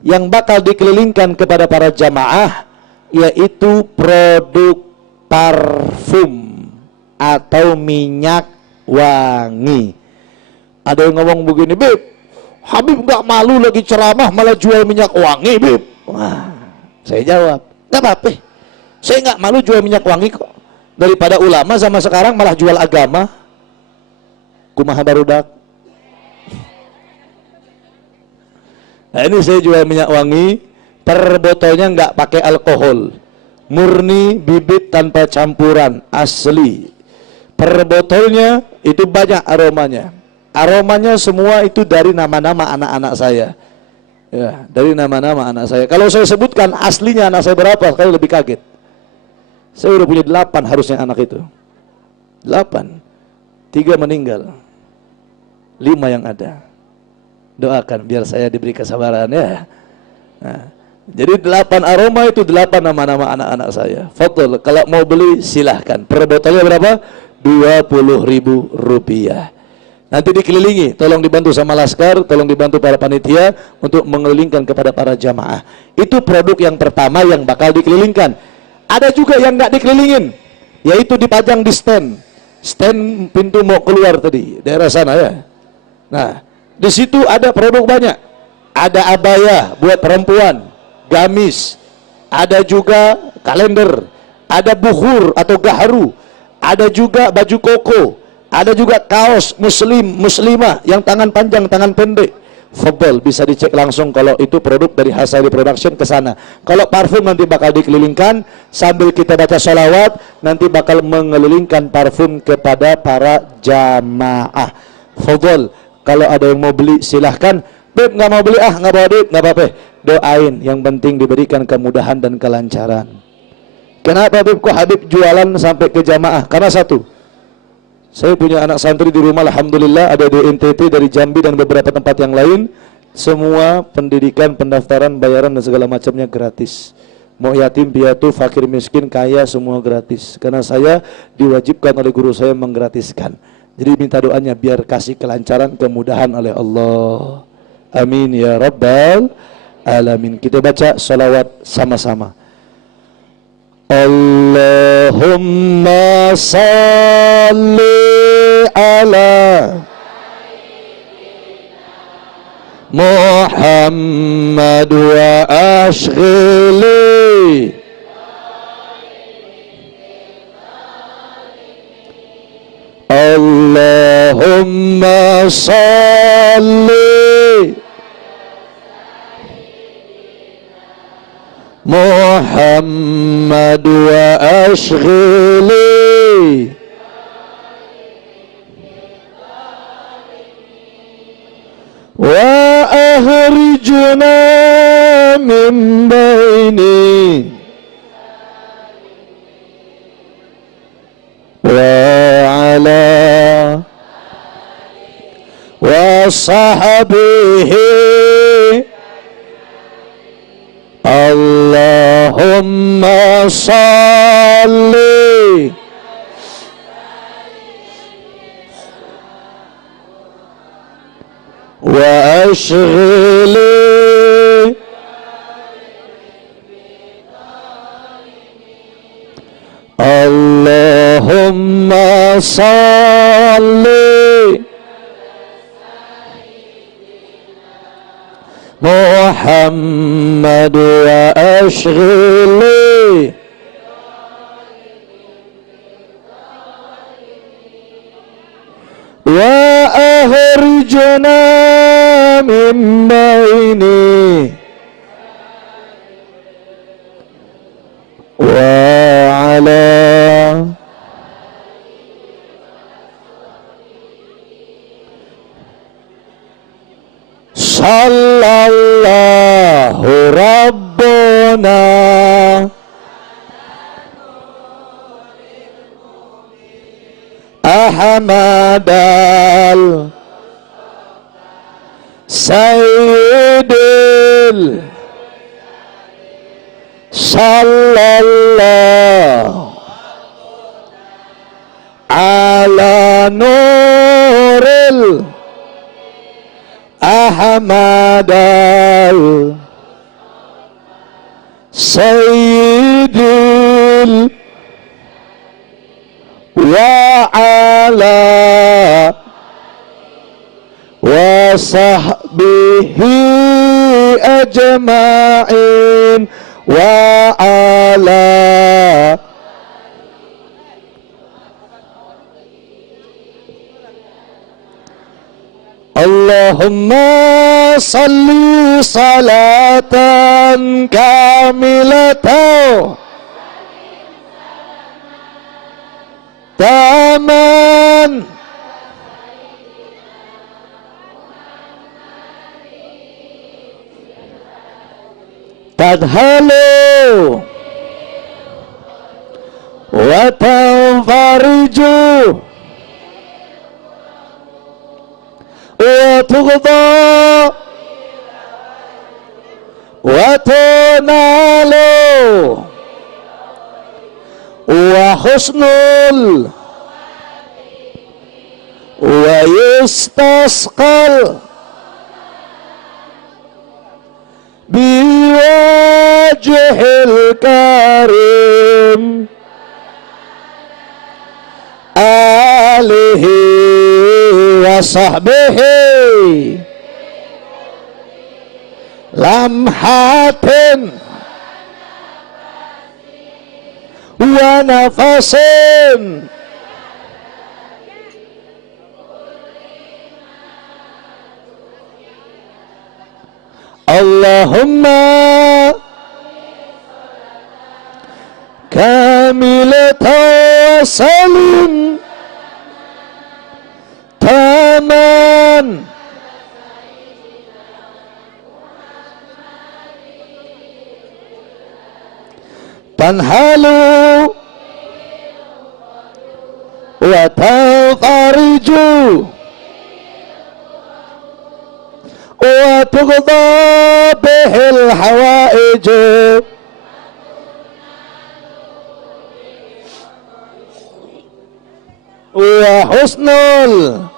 yang bakal dikelilingkan kepada para jamaah, yaitu produk parfum atau minyak wangi. Ada yang ngomong begini, Beb, Habib nggak malu lagi ceramah malah jual minyak wangi, Beb. Wah, saya jawab, nggak apa-apa, saya nggak malu jual minyak wangi kok. Daripada ulama sama sekarang malah jual agama. Kumaha barudak. Nah ini saya jual minyak wangi, per botolnya nggak pakai alkohol, murni bibit tanpa campuran, asli. Per botolnya itu banyak aromanya. Aromanya semua itu dari nama-nama anak-anak saya. Ya, dari nama-nama anak saya. Kalau saya sebutkan aslinya anak saya berapa, kalian lebih kaget. Saya udah punya 8 harusnya anak itu. 8. 3 meninggal. 5 yang ada. Doakan biar saya diberi kesabaran ya. Nah, jadi 8 aroma itu 8 nama-nama anak-anak saya. Fadl, kalau mau beli silahkan. Per botolnya berapa? 20.000 rupiah. Nanti dikelilingi, tolong dibantu sama laskar, tolong dibantu para panitia untuk mengelilingkan kepada para jamaah. Itu produk yang pertama yang bakal dikelilingkan. Ada juga yang nggak dikelilingin, yaitu dipajang di stand pintu mau keluar tadi, daerah sana ya. Nah, di situ ada produk banyak. ada abaya buat perempuan, gamis, ada juga kalender, ada bukhur atau gaharu, ada juga baju koko, ada juga kaos muslimah yang tangan panjang tangan pendek. Fadol, bisa dicek langsung kalau itu produk dari Hasari Production ke sana. Kalau parfum nanti bakal dikelilingkan sambil kita baca sholawat, nanti bakal mengelilingkan parfum kepada para jamaah. Fadol, kalau ada yang mau beli silahkan. Beb nggak mau beli, nggak bawa duit, nggak apa-apa. Doain, yang penting diberikan kemudahan dan kelancaran. Kenapa Beb kok Habib jualan sampai ke jamaah? Karena satu, saya punya anak santri di rumah, alhamdulillah, ada di NTT, dari Jambi dan beberapa tempat yang lain. Semua pendidikan, pendaftaran, bayaran dan segala macamnya gratis. Mau yatim piatu, fakir miskin, kaya, semua gratis. Karena saya diwajibkan oleh guru saya menggratiskan. Jadi minta doanya biar kasih kelancaran, kemudahan oleh Allah. Amin ya rabbal alamin. Kita baca salawat sama-sama. Allahumma salli ala Muhammad wa ashghili Allahumma salli Muhammad wa ashghili wa ahrijna min baini wa ala wa sahbihi Allahumma salli wa ashghili Allahumma salli Muhammad wa ashghili wa ahrijna min baini wa ala sallallahu rabbuna Ahmadal Sayyidil Sallallahu ala nuril Ahmadal Sayyidil wa ala wa sahbihi ajma'in wa ala Allahumma salli salatan kamilatan taman tadhalu wa tanfariju wa tughda wa tunalu wa husnul wa yustasqal biwajhil karim alihi wa sahbihi lamhatin wa nafasin Allahumma kamilatan salim taman tanhalu wa tanfariju wa tughda bihil hawaiju wa husnul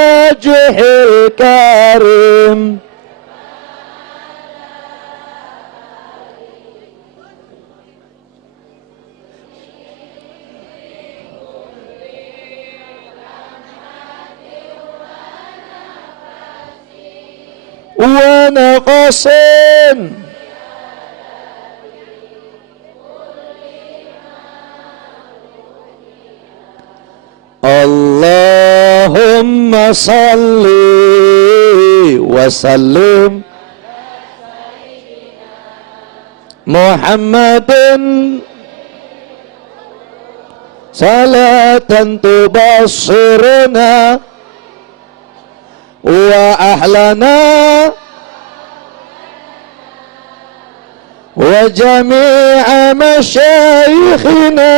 biwajhil karim wa nafasin Allahumma salli wa sallim Muhammadin salatan tubassiruna wa ahlana wa jami'a masyayikhina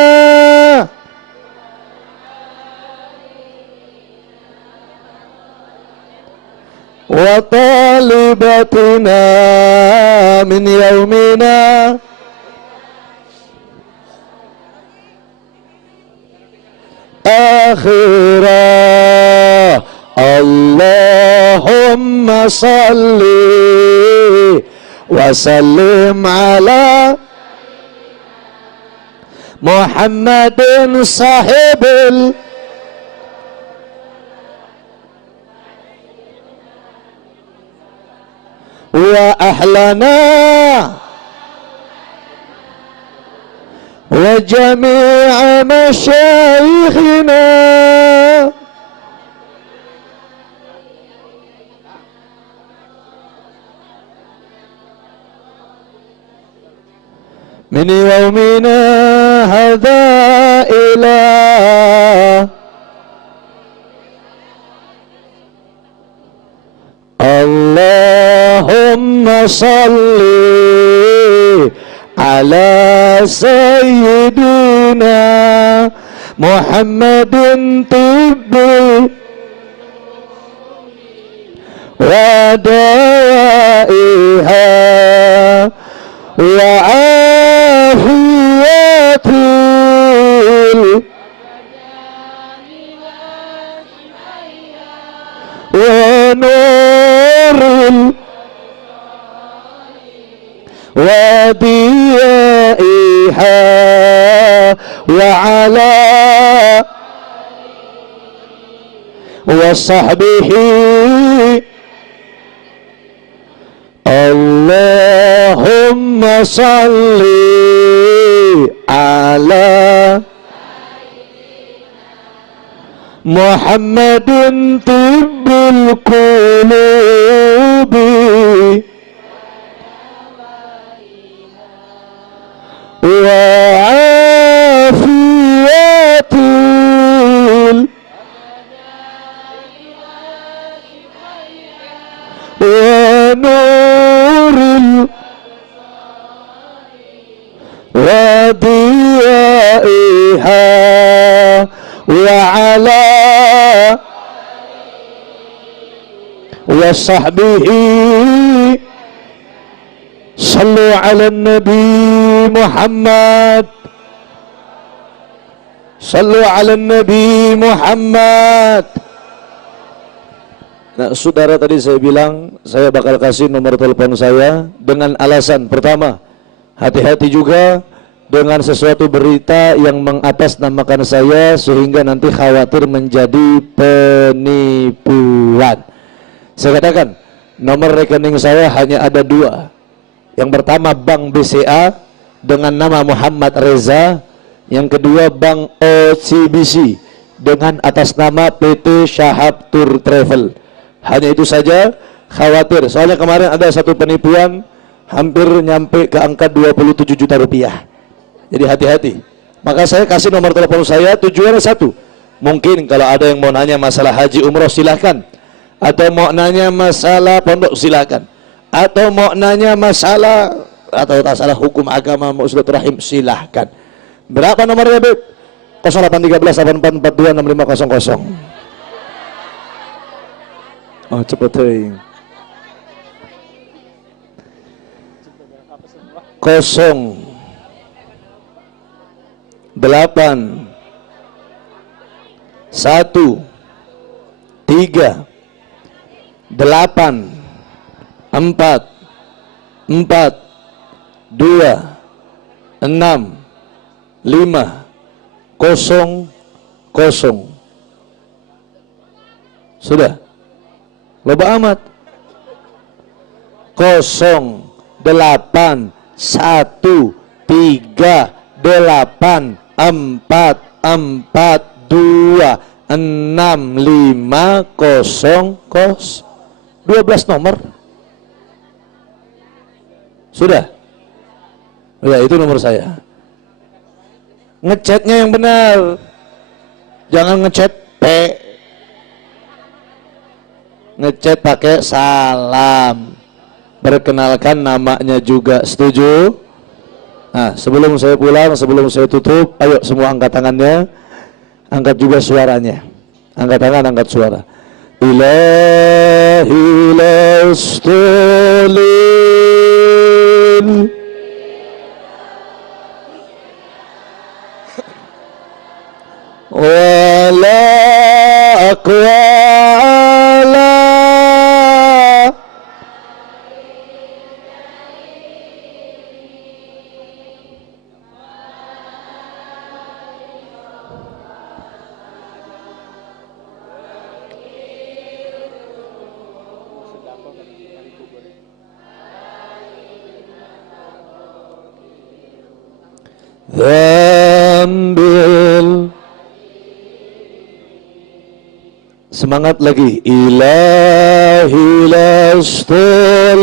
wa talibatina min yaumina akhirah Allahumma salli wa sallim ala Muhammadin sahibil wa ahlana wa jami'a masyayikhina min yawmina hadha ila Allahumma salli ala sayyidina Muhammadin tibbi wa dawaiha wa afiyatil wa nuril wa diyaiha wa ala wa sahbihi Allahumma salli ala Muhammadin tibbil qulubi wa afiyatil wa nuril wa diyaiha wa ala wa sahbihi sallu ala nabi Muhammad sallu ala nabi Muhammad. Nah, saudara, tadi saya bilang saya bakal kasih nomor telepon saya dengan alasan pertama, hati-hati juga dengan sesuatu berita yang mengatasnamakan saya sehingga nanti khawatir menjadi penipuan. Saya katakan, nomor rekening saya hanya ada 2. Yang pertama Bank BCA dengan nama Muhammad Reza, yang kedua Bank OCBC dengan atas nama PT Syahab Tour Travel. Hanya itu saja, khawatir. Soalnya kemarin ada satu penipuan hampir nyampe ke angka 27 juta rupiah. Jadi hati-hati. Maka saya kasih nomor telepon saya, tujuannya satu. Mungkin kalau ada yang mau nanya masalah haji umroh silahkan. Atau mau nanya masalah pondok silahkan. Atau mau nanya masalah atau masalah hukum agama mau silaturahim silahkan. Berapa nomornya, Beb? 0813 8442 6500. Oh, cepet heuy. 08 1 3 8 4 4 2 6 5 0 0. Sudah? Loba amat. 08 1 3 8 4 4 2 6 5 0 0. 12 nomor. Sudah? Ya, itu nomor saya. Ngechatnya yang benar. Jangan ngechat P. Ngechat pakai salam. Perkenalkan namanya juga. Setuju? Nah, sebelum saya pulang, sebelum saya tutup, ayo semua angkat tangannya. Angkat juga suaranya. Angkat tangan, angkat suara. Ilahi lastulin wala aqwala Zambil. Semangat lagi. Ilahi lastulin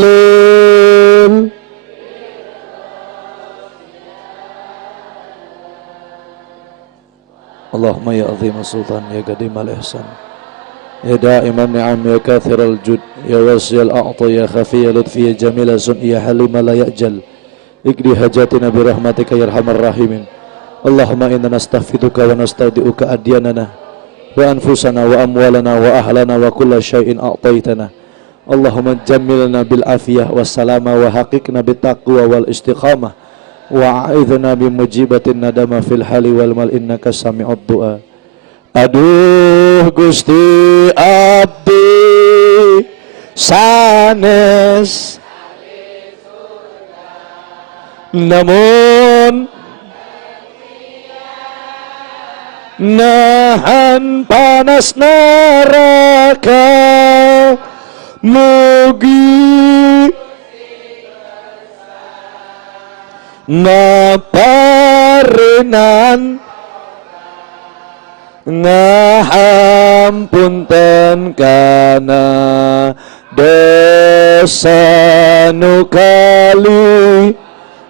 Allahumma ya azim sultan ya qadim al-ihsan ya da'iman ni'am ya kathir al-jud ya wasi al-a'ta ya khafi ya lutfi ya jamil sun ya halim la ya'jal ikdi hajatina birahmatika ya arhamar rahimin. Allahumma inna nastaghfiruka wa nastaudi'uka adyanana wa anfusana wa amwalana wa ahlana wa kulla syai'in a'taitana. Allahumma jammilna bil afiyah was salama wa haqiqna bit taqwa wal istiqamah wa a'idhna bi mujibatin nadama fil hali wal mal innaka sami'ud du'a. Aduh Gusti abdi sanes namun nahan panas neraka mugi naparinan ngahampunten kana dosa nu kali.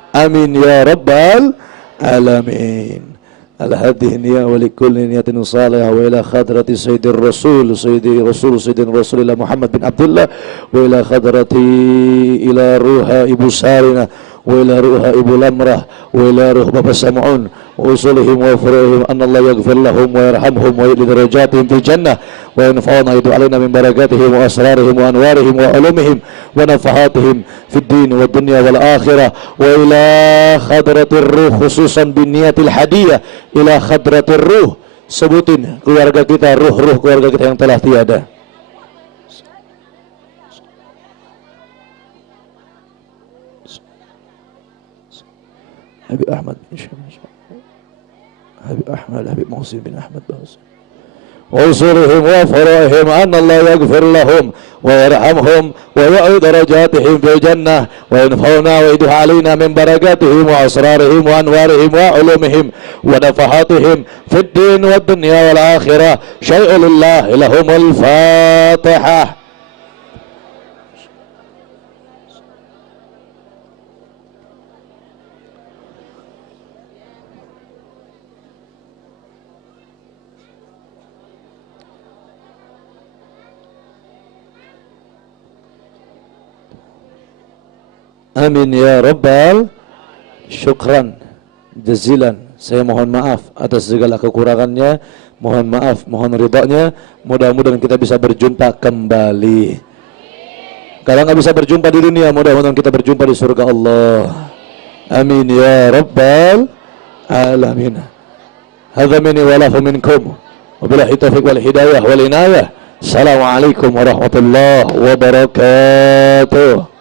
Amin ya rabbal alamin. Al-hadih niyah wa likulli niyatin salihah wa ila khadrati sayyidir rasul sayyidin rasulillah Muhammad bin Abdullah wa ila khadrati ila ruha ibu sarina wa ila ruha ibu lamrah wa ila ruh bapak sam'un wa usulihim wa furuhim anna Allah yaghfir lahum wa yarhamhum wa yudli darajatihim fil jannah wa yanfa'una idu alaina min barakatihim wa asrarihim wa anwarihim wa ulumihim wa nafahatihim fid din wa dunya wal akhirah wa ila khadratir ruh khususan bin niyatil hadiyah ila khadratir ruh. Sebutin keluarga kita, ruh-ruh keluarga kita yang telah tiada. Habib Ahmad bin Syamsi, Habib Ahmad, Habib Muhsin bin Ahmad Bahus, وانصرهم وفرائهم أن الله يغفر لهم ويرحمهم ويعيد درجاتهم في الجنة وينفعنا ويدح علينا من بركاتهم وأسرارهم وأنوارهم وعلومهم ونفحاتهم في الدين والدنيا والآخرة. شيء لله لهم الفاتحة. Amin ya rabbal. Syukran jazilan. Saya mohon maaf atas segala kekurangannya. Mohon maaf, mohon ridhonya. Mudah-mudahan kita bisa berjumpa kembali. Kalau nggak bisa berjumpa di dunia, mudah-mudahan kita berjumpa di surga Allah. Amin ya rabbal alamin. Hadza minni wa lahu minkum. Wabillahi taufiq wal hidayah wal inayah. Assalamualaikum warahmatullahi wabarakatuh.